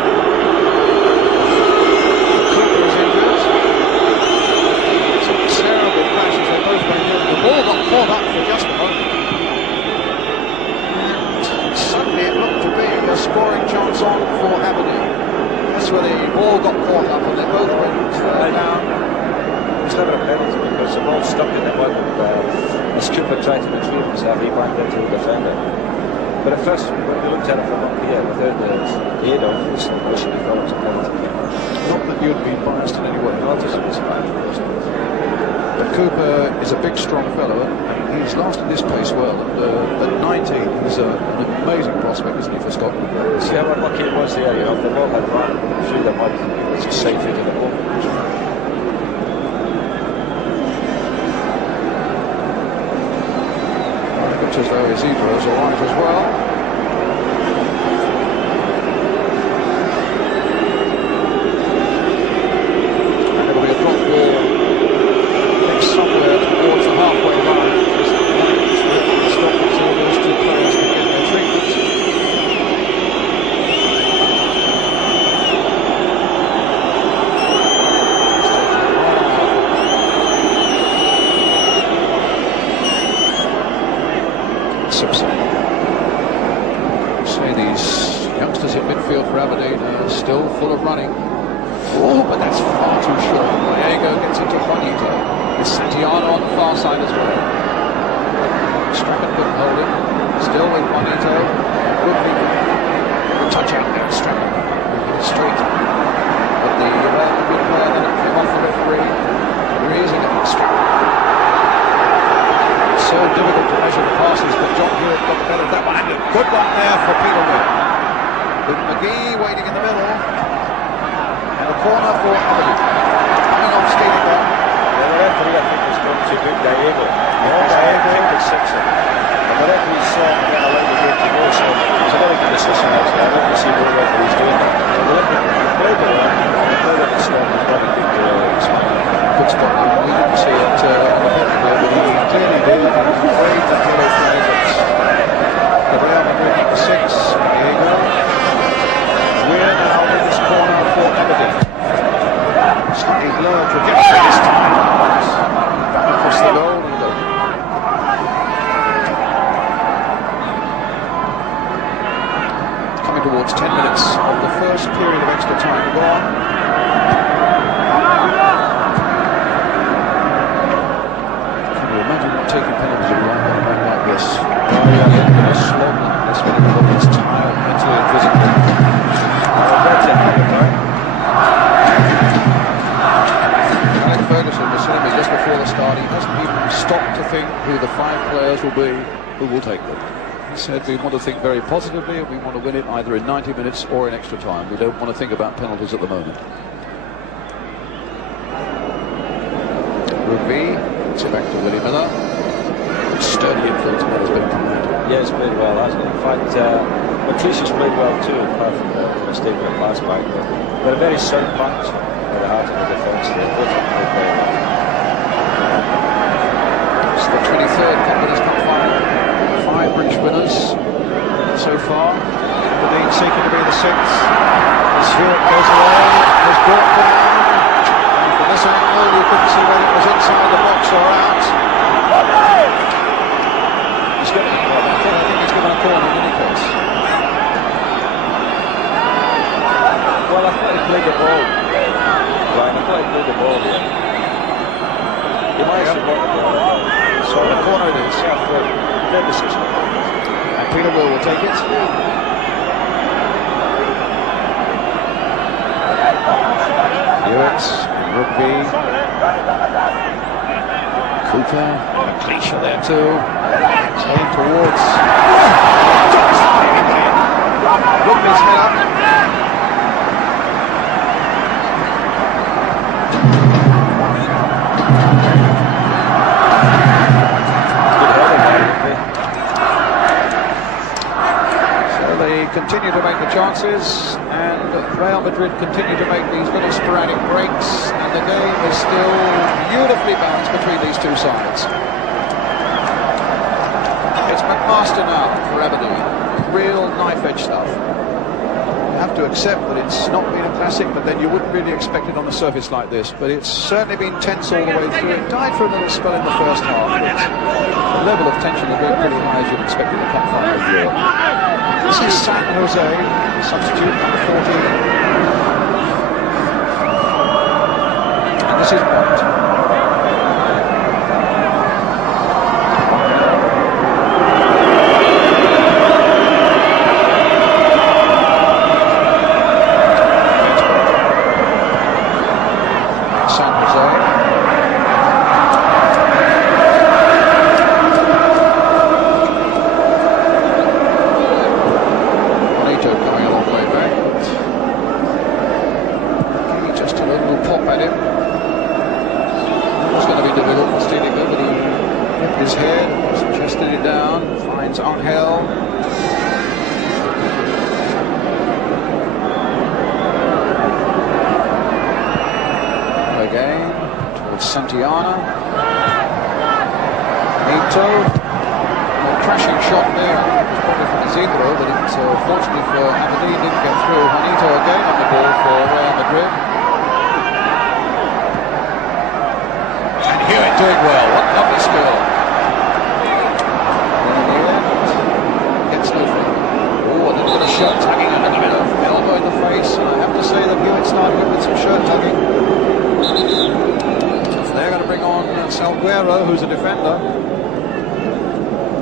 Ball got caught up for just a moment. And suddenly it looked to be a scoring chance on for Aberdeen. That's where the ball got caught up and they both went down. It was never a penalty because the ball stuck in the mud and as Cooper tried to retrieve himself, he banged into the defender. But at first, when we looked at it from up here, without the aid of this, we should have thought it was a penalty. Not that you'd be biased in any way. Not as it was bad. But Cooper is a big, strong fellow, and he's lasted this pace well. And at 19, he's an amazing prospect, isn't he, for Scotland? See how unlucky it was there, you know, the ball had run through the mud, it's just safe into the ball. It looks as though Isidro is alright as well. And it'll be a drop ball somewhere towards the halfway line. Stop until those two players can get their treatments. Simpson. Say these youngsters in midfield for Aberdeen are still full of running. Oh, but that's far too short. Diego gets into Juanito. It's Santiana on the far side as well. Strachan couldn't hold it. Still with Juanito. Good touch out there, Strachan. Straight. But the Real Madrid player then came off the referee. Raising it, Strachan. It's so difficult to measure the passes, but John Hewitt got the better of that one. And a good one there for Peter Will. With McGee waiting in the middle. And a corner for Aberdeen. Coming off Stienica. The referee, I think, was going to boot Diego. Diego Simpson. And the referee saw him get allowed the game to go, so it's a very good decision actually. I don't see what the referee's doing. So the referee played the one, the player that stopped was probably good to Good stop. We didn't see it on the penalty but he clearly did. Great to kill those penalties. The Real Madrid number 6, Diego. We're now in this corner for Aberdeen. Slightly lower trajectory this time. Back across the goal and goal. Coming towards 10 minutes of the first period of extra time gone. Can you imagine what taking penalties Very unable to slog this one. It's tired mentally and physically. Alex Ferguson was telling me just before the start he hasn't even stopped to think who the 5 players will be who will take them. He said we want to think very positively and we want to win it either in 90 minutes or in extra time. We don't want to think about penalties at the moment. Rugby, it's back to Willie Miller. Sturdy influence Miller's been command. Yeah, he's played well, hasn't he? In fact, Patricia's played well too, apart from the mistake with the pass back. They're a very sound bunch at the heart of the defence. It's the 23rd Confidence Cup final. 5 British winners so far. Aberdeen seeking to be the 6th. As Hewitt goes away, was brought down. And from this angle, you couldn't see whether it was inside the box or out. He's given a corner. I think he's given a corner in any case. Well, I thought he played the ball. Ryan, I thought he played the ball here. He might have got the ball. So the corner it is. Yeah, fair decision. And Peter will take it. Hewitt, Rugby, Cooper, Cleacher there too. It's heading towards Rugby's head up. So they continue to make the chances, and Real Madrid continue to make these little sporadic breaks, and the game is still beautifully balanced between these two sides. It's McMaster now for Aberdeen. Real knife-edge stuff. You have to accept that it's not been a classic, but then you wouldn't really expect it on a surface like this. But it's certainly been tense all the way through. It died for a little spell in the first half, but the level of tension has been pretty high as you'd expect in the Cup final of Europe. This is San Jose, substitute number 14. And this is Bond. Santiana, Nito, a crashing shot there, probably from Isidro, but it's fortunately for Aberdeen didn't get through. Juanito again on the ball for Real Madrid. And Hewitt doing well, what lovely skill. Gets nothing. Oh, and a little bit of shirt tugging and a little bit of elbow in the face, and I have to say that Hewitt started with some shirt tugging. They're going to bring on Salguero, who's a defender,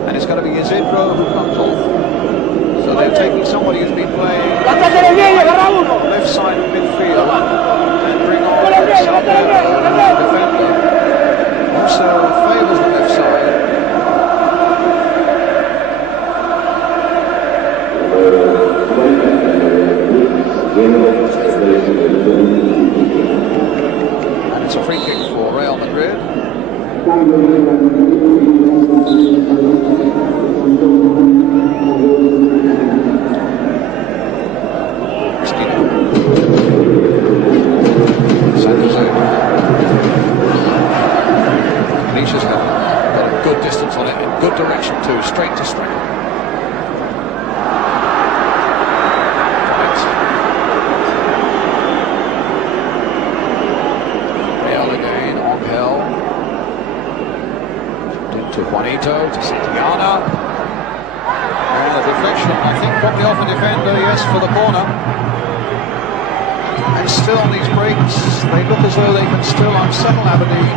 and it's going to be Isidro who comes off. So they're taking somebody who's been playing on the left side of midfield and bring on Salguero, who's a defender. Also favours the left side. And it's a free kick for Real Madrid. San Jose. Alicia's got a good distance on it, in good direction too, straight to straight. To Juanito, to Santiana. And the deflection, I think, probably off the defender, yes, for the corner. And still on these breaks, they look as though they can still unsettle Aberdeen.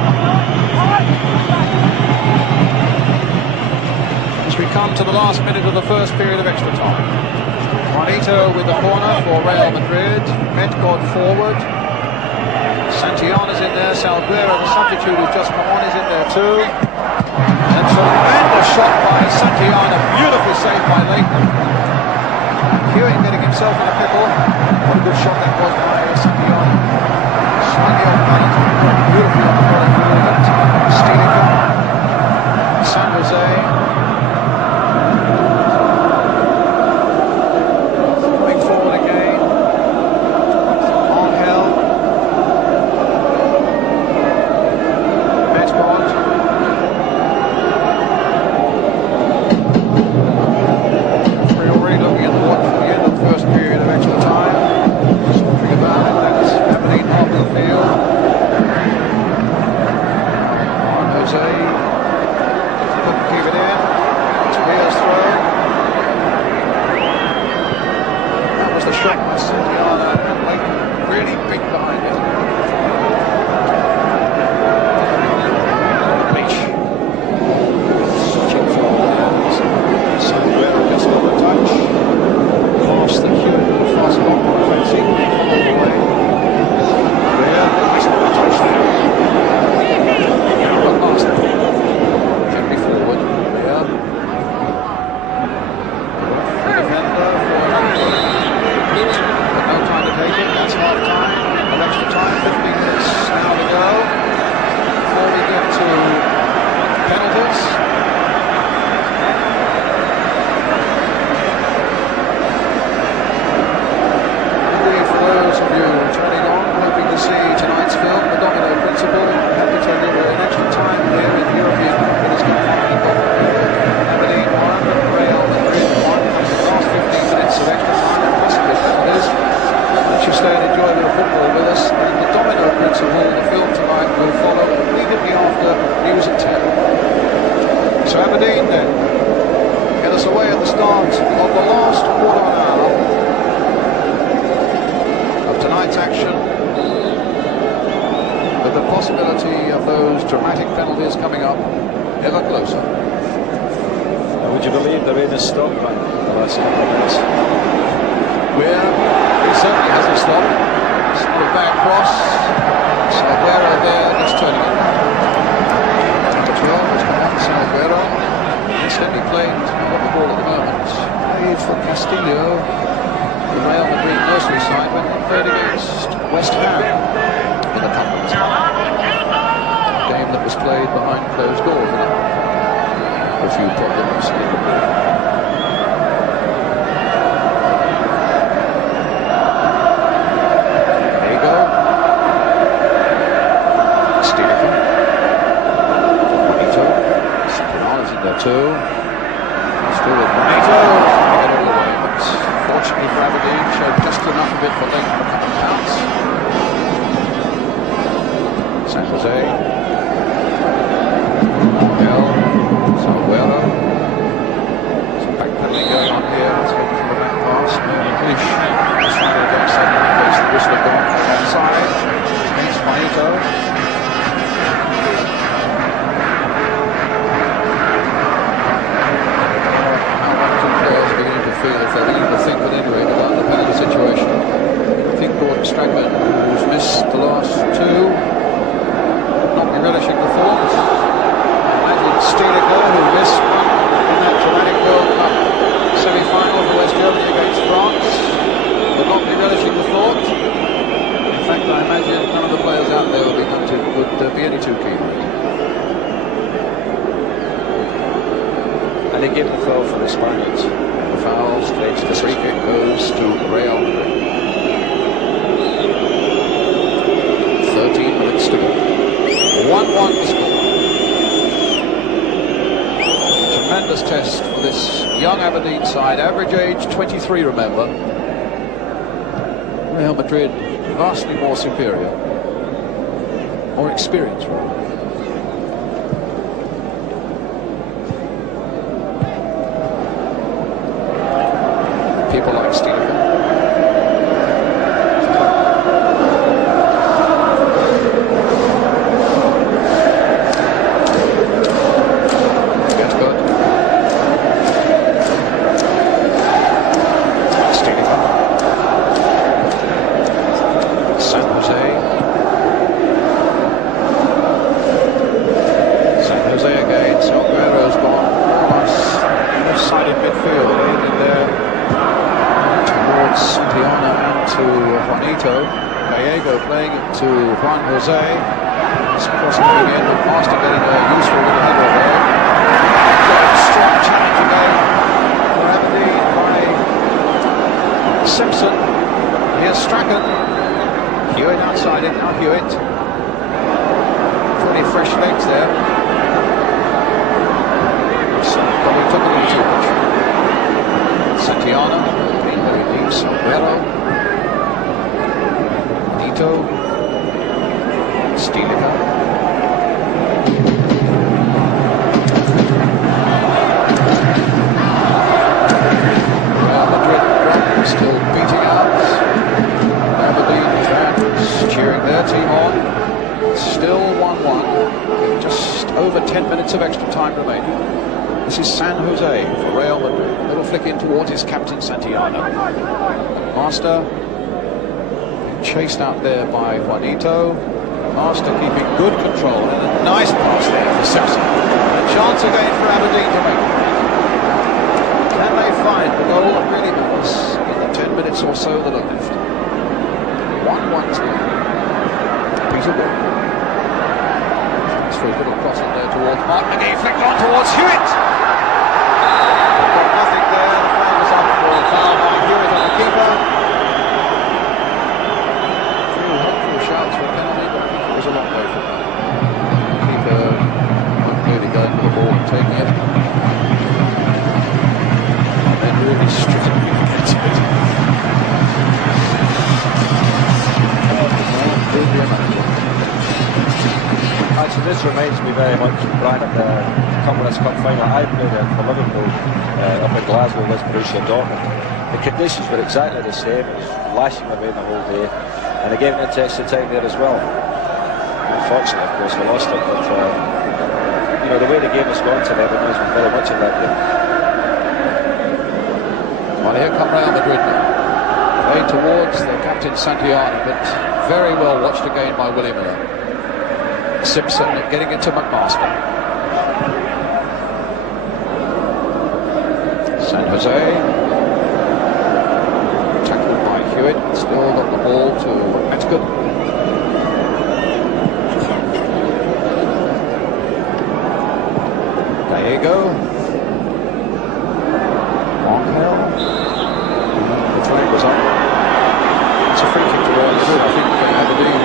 As we can't come to the last minute of the first period of extra time. Juanito with the corner for Real Madrid. Medgod forward. Santillana's in there. Salguero, the substitute who's just come on, is in there too. And a tremendous shot by Santillana. Beautifully saved by Leighton. Hewitt getting himself in a pickle. What a good shot that was by Santillana. Slightly off balance. Beautifully on the ball movement. Steelinger. San Jose. Coming forward again. Angel. Medgod. We're already looking at the watch for the end of the first period of extra time. Something about it. That's Aberdeen half the field. Jose. Couldn't keep it in. It's Ria's throw. That was the shot by Santillana and Leighton really big behind it. Beach. Searching for hands. Salguero just got the touch. Past the Hewitt. Fast long fencing. Ria just got the touch there. Gently forward. Ria. Defender for but no time to take it. That's half time. Of extra time. 15 minutes now to go before we get to penalties. Indeed, for those of you turning on, hoping to see tonight's film, The Domino Principle, I have to tell you we're in extra time here in the European Cup. It is completely Aberdeen 1, Real Madrid 1. The last 15 minutes of extra time, and possibly penalties. Once you stay and enjoy a bit of football with us, and The Domino Principle, the film tonight, will follow immediately after news at 10. So Aberdeen then get us away at the start of the last quarter of an hour of tonight's action, with the possibility of those dramatic penalties coming up ever closer. Would you believe the rain has stopped by the last couple of minutes? He certainly hasn't stopped. It's the back cross. Salguero there, just turning it. Number 12 has come on, Salguero. It's heavily played, he's not got the ball at the moment. Played for Castillo, the Real Madrid nursery side, when they played against West Ham in the cup. A game that was played behind closed doors, and a few problems. Two. Still with Juanito. Get it away, but fortunately for Aberdeen, showed just enough of it for Leighton to come and pounce. San Jose. Angel. Salguero. Some backpedaling going on here. Let's go for the back pass. English. Just trying to against that. Makes the whistle go on the outside. Against Juanito. If they're beginning to think with anyway about the penalty situation. I think Gordon Strachan, who's missed the last two, not be relishing the thought. Imagine Steeliger, who missed one in that dramatic World Cup semi-final for West Germany against France, would not be relishing the thought. In fact, I imagine none of the players out there would be any too keen. And they gave the foul for the Spaniards. Foul, straight to the free kick goes to Real Madrid. 13 minutes to go. 1-1 the score. Tremendous test for this young Aberdeen side. Average age 23, remember. Real Madrid vastly more superior. More experienced, rather. People like Steeliger. That's good. Juanito. Gallego playing it to Juan Jose. This cross coming in, but Master getting a useful little header there. Strong challenge again for Aberdeen by Simpson. Here's Strachan. Hewitt outside it, now Hewitt. Pretty fresh legs there. Probably took a little too much. Santiana, being very deep. Sombrero. Dito. Stilica. Real Madrid still beating out. Aberdeen fans cheering their team on. Still 1-1. Just over 10 minutes of extra time remaining. This is San Jose for Real Madrid. A little flick in towards his captain Santiano. Master chased out there by Juanito. Master keeping good control and a nice pass there for Simpson. A chance again for Aberdeen to make it. Can they find the goal that really matters in the 10 minutes or so that are left? 1-1 team. Peter Wood. It's for a little cross in there towards Mark McGee. Flicked on towards Hewitt. Got nothing there. The flag was up for a foul by Hewitt on the keeper. Few hopeful shouts for a penalty, but it was a long way from that. The keeper clearly going for the ball and taking it. And then really struggling against it. Actually, this reminds me very much, Brian, of the Conference Cup final I played in for Liverpool up in Glasgow with Borussia Dortmund. The conditions were exactly the same. It was lashing away the whole day, and the game went to extra time there as well. Unfortunately, of course, we lost it, but you know, the way the game has gone tonight reminds me very much of that game. Well, here come Real Madrid now. Played towards their captain Santiano, but very well watched again by Willie Miller. Simpson getting into McMaster. San Jose. Tackled by Hewitt. Still got the ball to Metzger. Gallego. Longhill. The flag was up. It's a free kick to Real Madrid. I think Aberdeen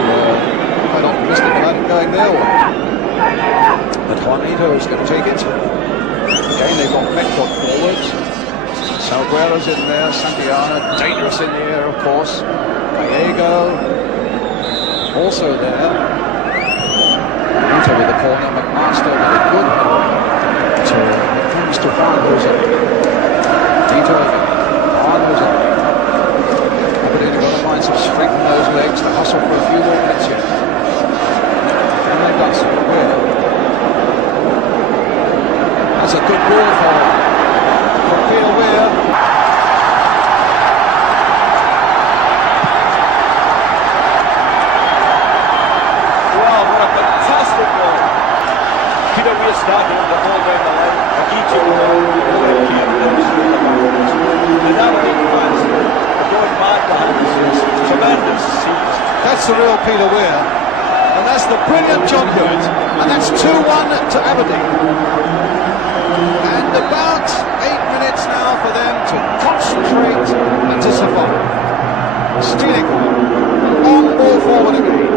quite optimistic about it going their way. But Juanito is going to take it. Again, they've got Metcalf forwards. Salguero's in there. Santiana, dangerous in the air, of course. Gallego, also there. Juanito with the corner. McMaster with a good header. So it comes to Juan Jose. Dito again. Juan Jose. Aberdeen have got to find some strength in those legs to hustle for a few more minutes here. That's a good ball for Peter Weir. Wow, what a fantastic goal. Peter Weir started the ball down the line, and he took the ball and the Aberdeen fans are going mad behind the scenes. Tremendous scenes. That's the real Peter Weir. And that's the brilliant John Hewitt. And that's 2-1 to Aberdeen. And about 8 minutes now for them to concentrate and to survive. Stealing long ball forward again.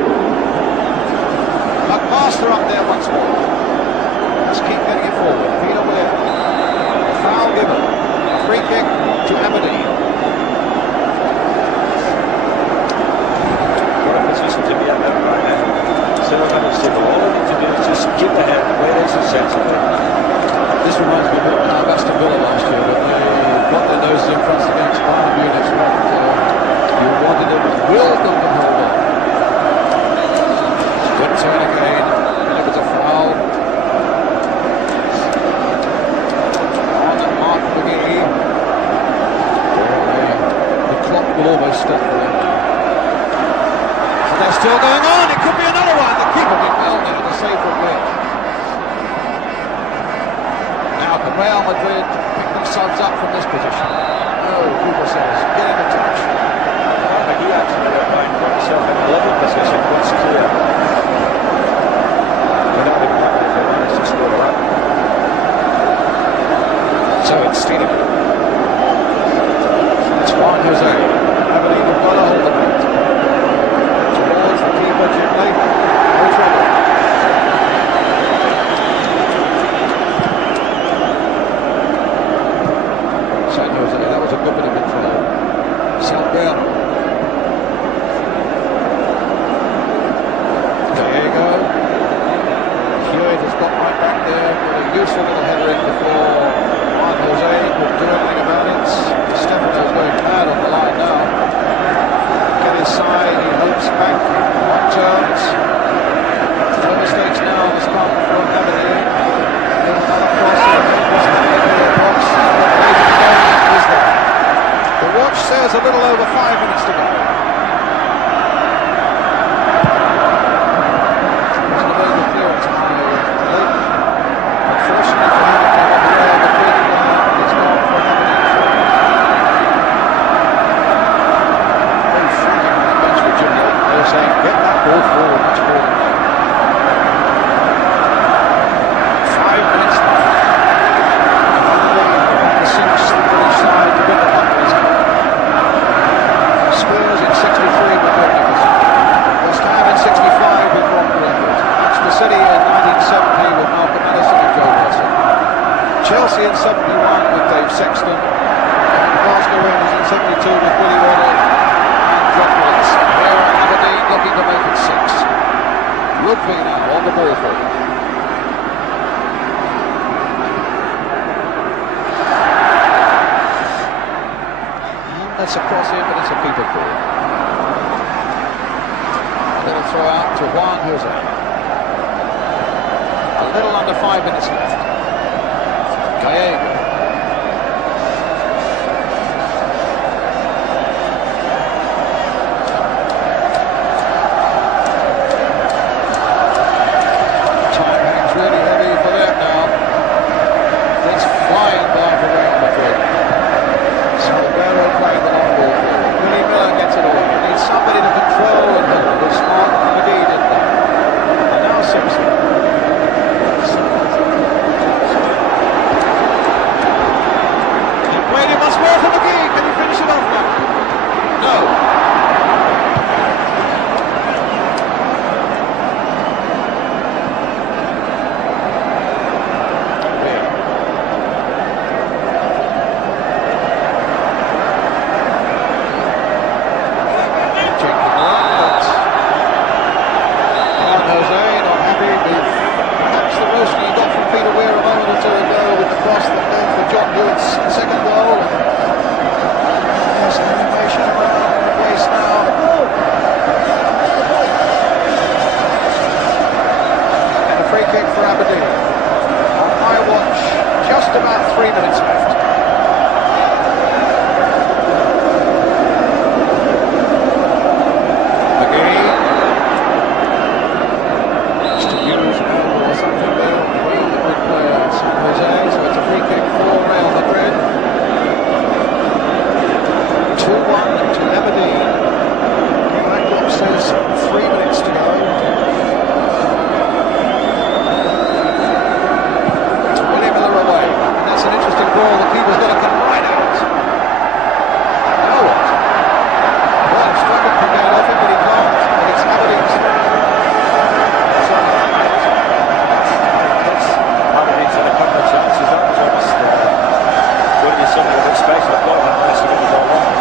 McMaster up there once more. Let's keep getting it forward. Peter Weir. Foul given. Free kick to Aberdeen. What a position to be at there right now. All they need to do is just keep the head where it is essentially. This reminds me a bit of Aston Villa last year, but they got their noses in front against Bayern Munich. You wanted them, willed them to hold on. Good turn again, and it was a foul. On Mark McGee. The clock will almost stop for them. So they're still going on, it could be another one. The keeper did well there to save from Weir. Now can Real Madrid pick themselves up from this position? No, Cooper says, getting a touch. McGee actually got yourself in a living position once clear. Without even having to manage to score a run. So it's Steele. It's Juan Jose. Aberdeen have got a hold of it. Towards the keeper gently. No trouble. San Jose, that was a good bit of control. Salguero. Diego. Hewitt has got right back there with a useful little header in before Juan Jose couldn't do anything about it. Stefano's going mad on the line now. Get his side, he loops back, one turns. No mistakes now has come from Aberdeen. Another cross, was the box. Is there. The watch says a little over 5 minutes to go. Wasn't a very good clearance by Leighton. Unfortunately for him, the quick is gone for Aberdeen. Very frantic on the bench with Jim Leighton. They're saying, get that ball forward much more than that. 5 minutes left. The British side to win the Buckley's. Spurs in 63 with Magnificent. West Ham in 65 with Ron Griffith. Manchester City in 1970 with Malcolm Ellison and Joe Wilson. Chelsea in 71 with Dave Sexton. And Glasgow Rangers in 72 with Willie Waddle and John Wilson. Here are Aberdeen looking to make it 6. Ludwig now on the ball for them. That's across here, but it's a keeper call. A little throw out to Juan Jose. A little under 5 minutes left. Gallego. Time hangs really heavy for them now. It's flying by for Real Madrid. Salguero playing the long ball forward. Willie Miller gets it all. He needs somebody to control and help. It was smart. Madrid did that. And now Simpson. He played it once more for McGee. Can he finish it off now? No. About 3 minutes left. McGee. Just to use an elbow or something there. Really good player at San Jose, so it's a free kick for Real Madrid. 2-1 to Aberdeen. Black Clock says 3 minutes to go. That's an interesting ball. The keeper's got to come right out. Now what? Well, I'm struggling to get it off him, but he can't. And it's Aberdeen's. Aberdeen's had a couple of chances. That was almost what you suddenly would expect. I thought that unless it was all wrong.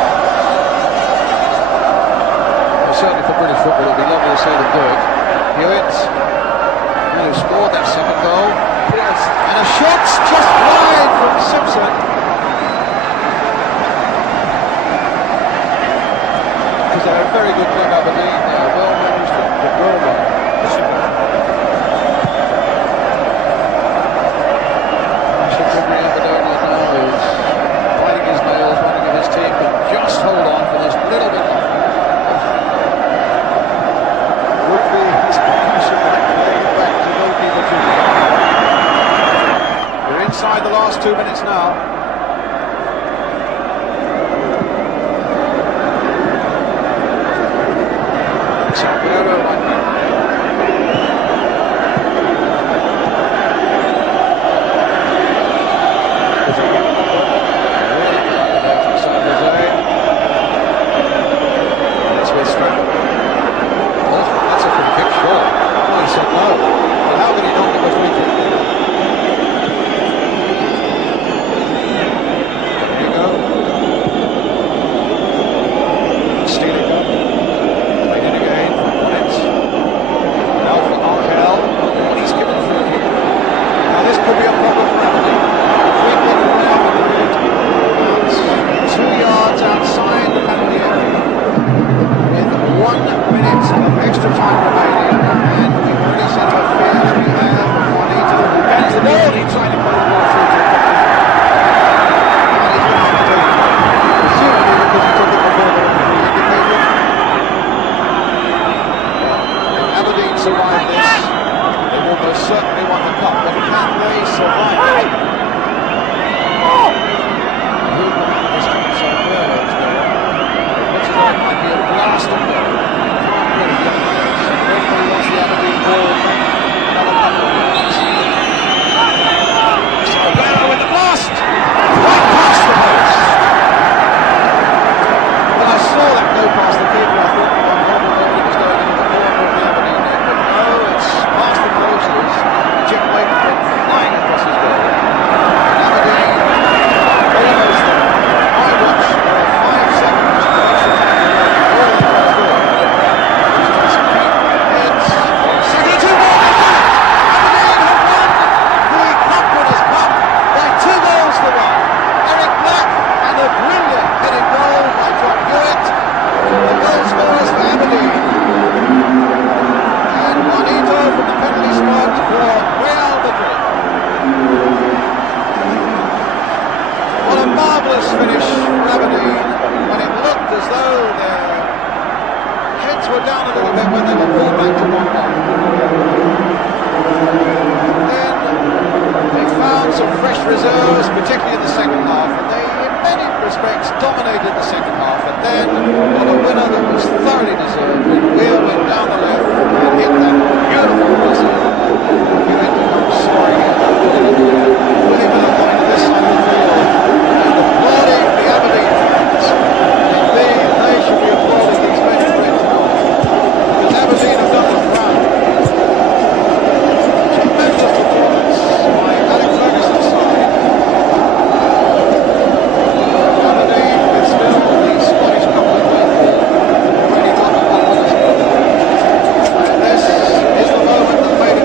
Well, certainly for British football, it'd be lovely to see them do it. Hewitt, who scored that second goal. And a shot's just wide from Simpson. Because they're a very good club, Aberdeen. They're well managed and well run. Should probably Aberdeen now is biting his nails, running at his team, but just hold on for this little bit longer. Would be his position back to goalkeeper Junior. Inside the last 2 minutes now. were down a little bit when they were pulled back to 1-1. Then they found some fresh reserves, particularly in the second half, and they, in many respects, dominated the second half. And then, on a winner that was thoroughly deserved, Weir went down the left and hit that beautiful buzzer. You had to come soaring in, with him at a point on this side of the field, and applauding the Aberdeen fans. Indeed, they should be applauding these men in red tonight, because Aberdeen have done them proud. Tremendous performance by Alex Ferguson's side. Aberdeen with still the Scottish Cup already got the one winners. And this is the moment that made it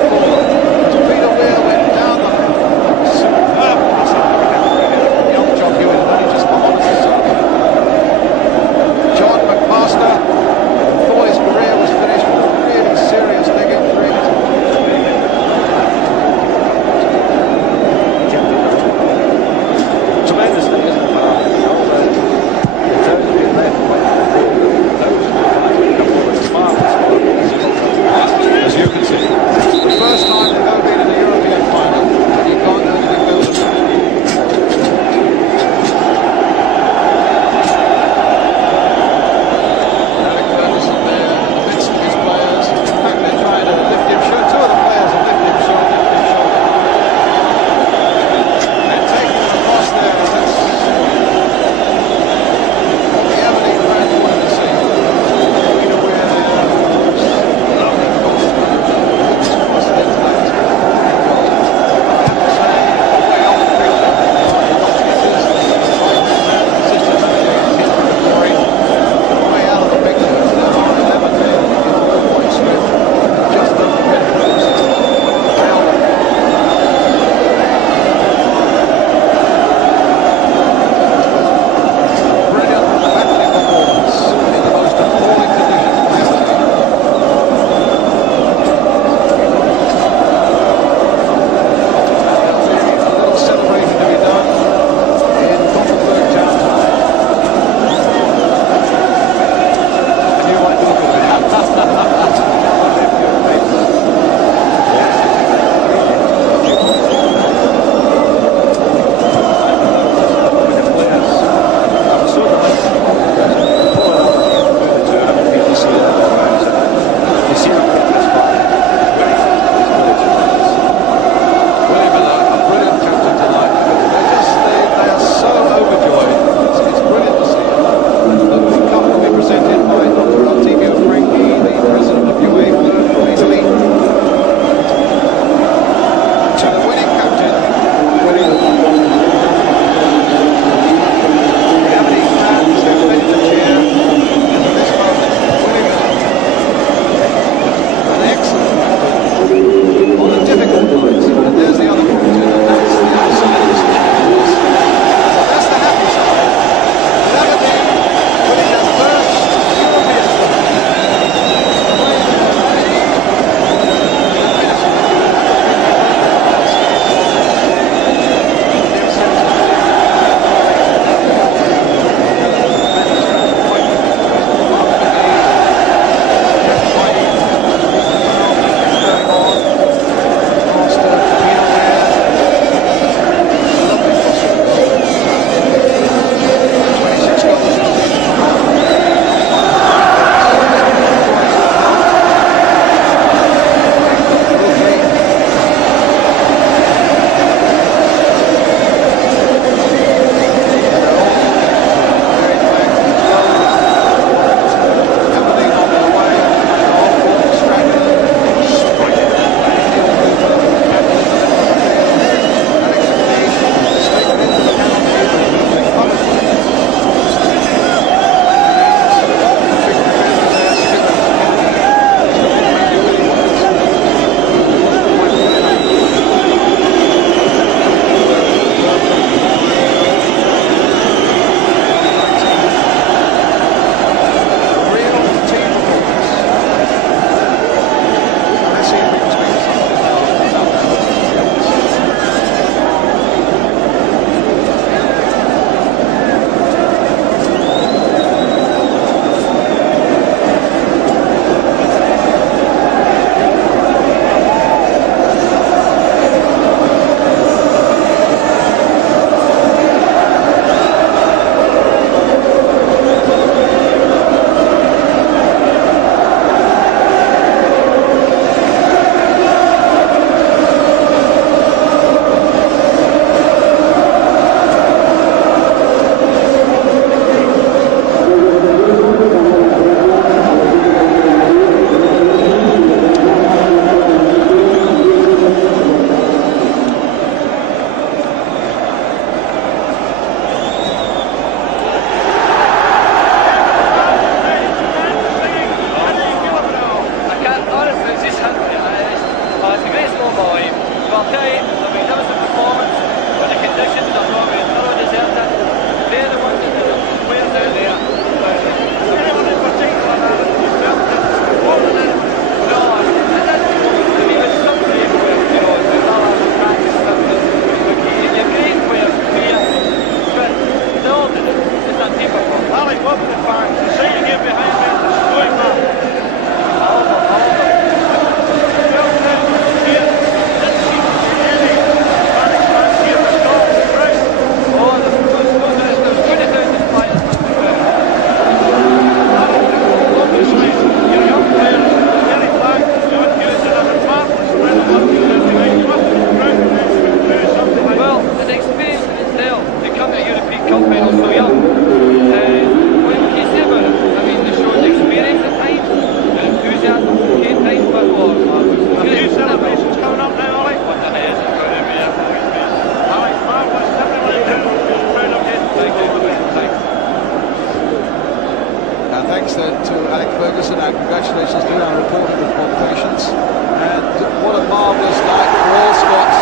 to Alex Ferguson, and congratulations to you. I'm reporting with more patience. And what a marvellous night for all Scots,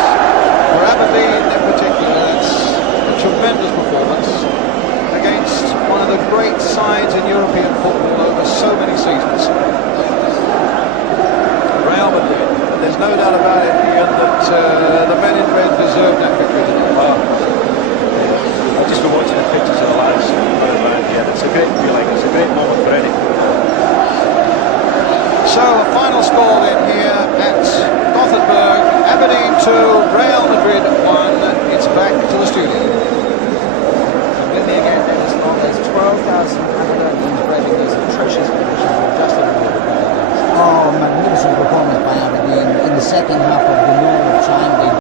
for Aberdeen in particular. It's a tremendous performance against one of the great sides in European football over so many seasons. Real Madrid. There's no doubt about it, Ian, that the men in red deserve that victory tonight. I've just been watching the pictures of the lads around here. It's a great feeling. It's a great moment for any. So a final score then here at Gothenburg: Aberdeen 2, Real Madrid 1. It's back to the studio.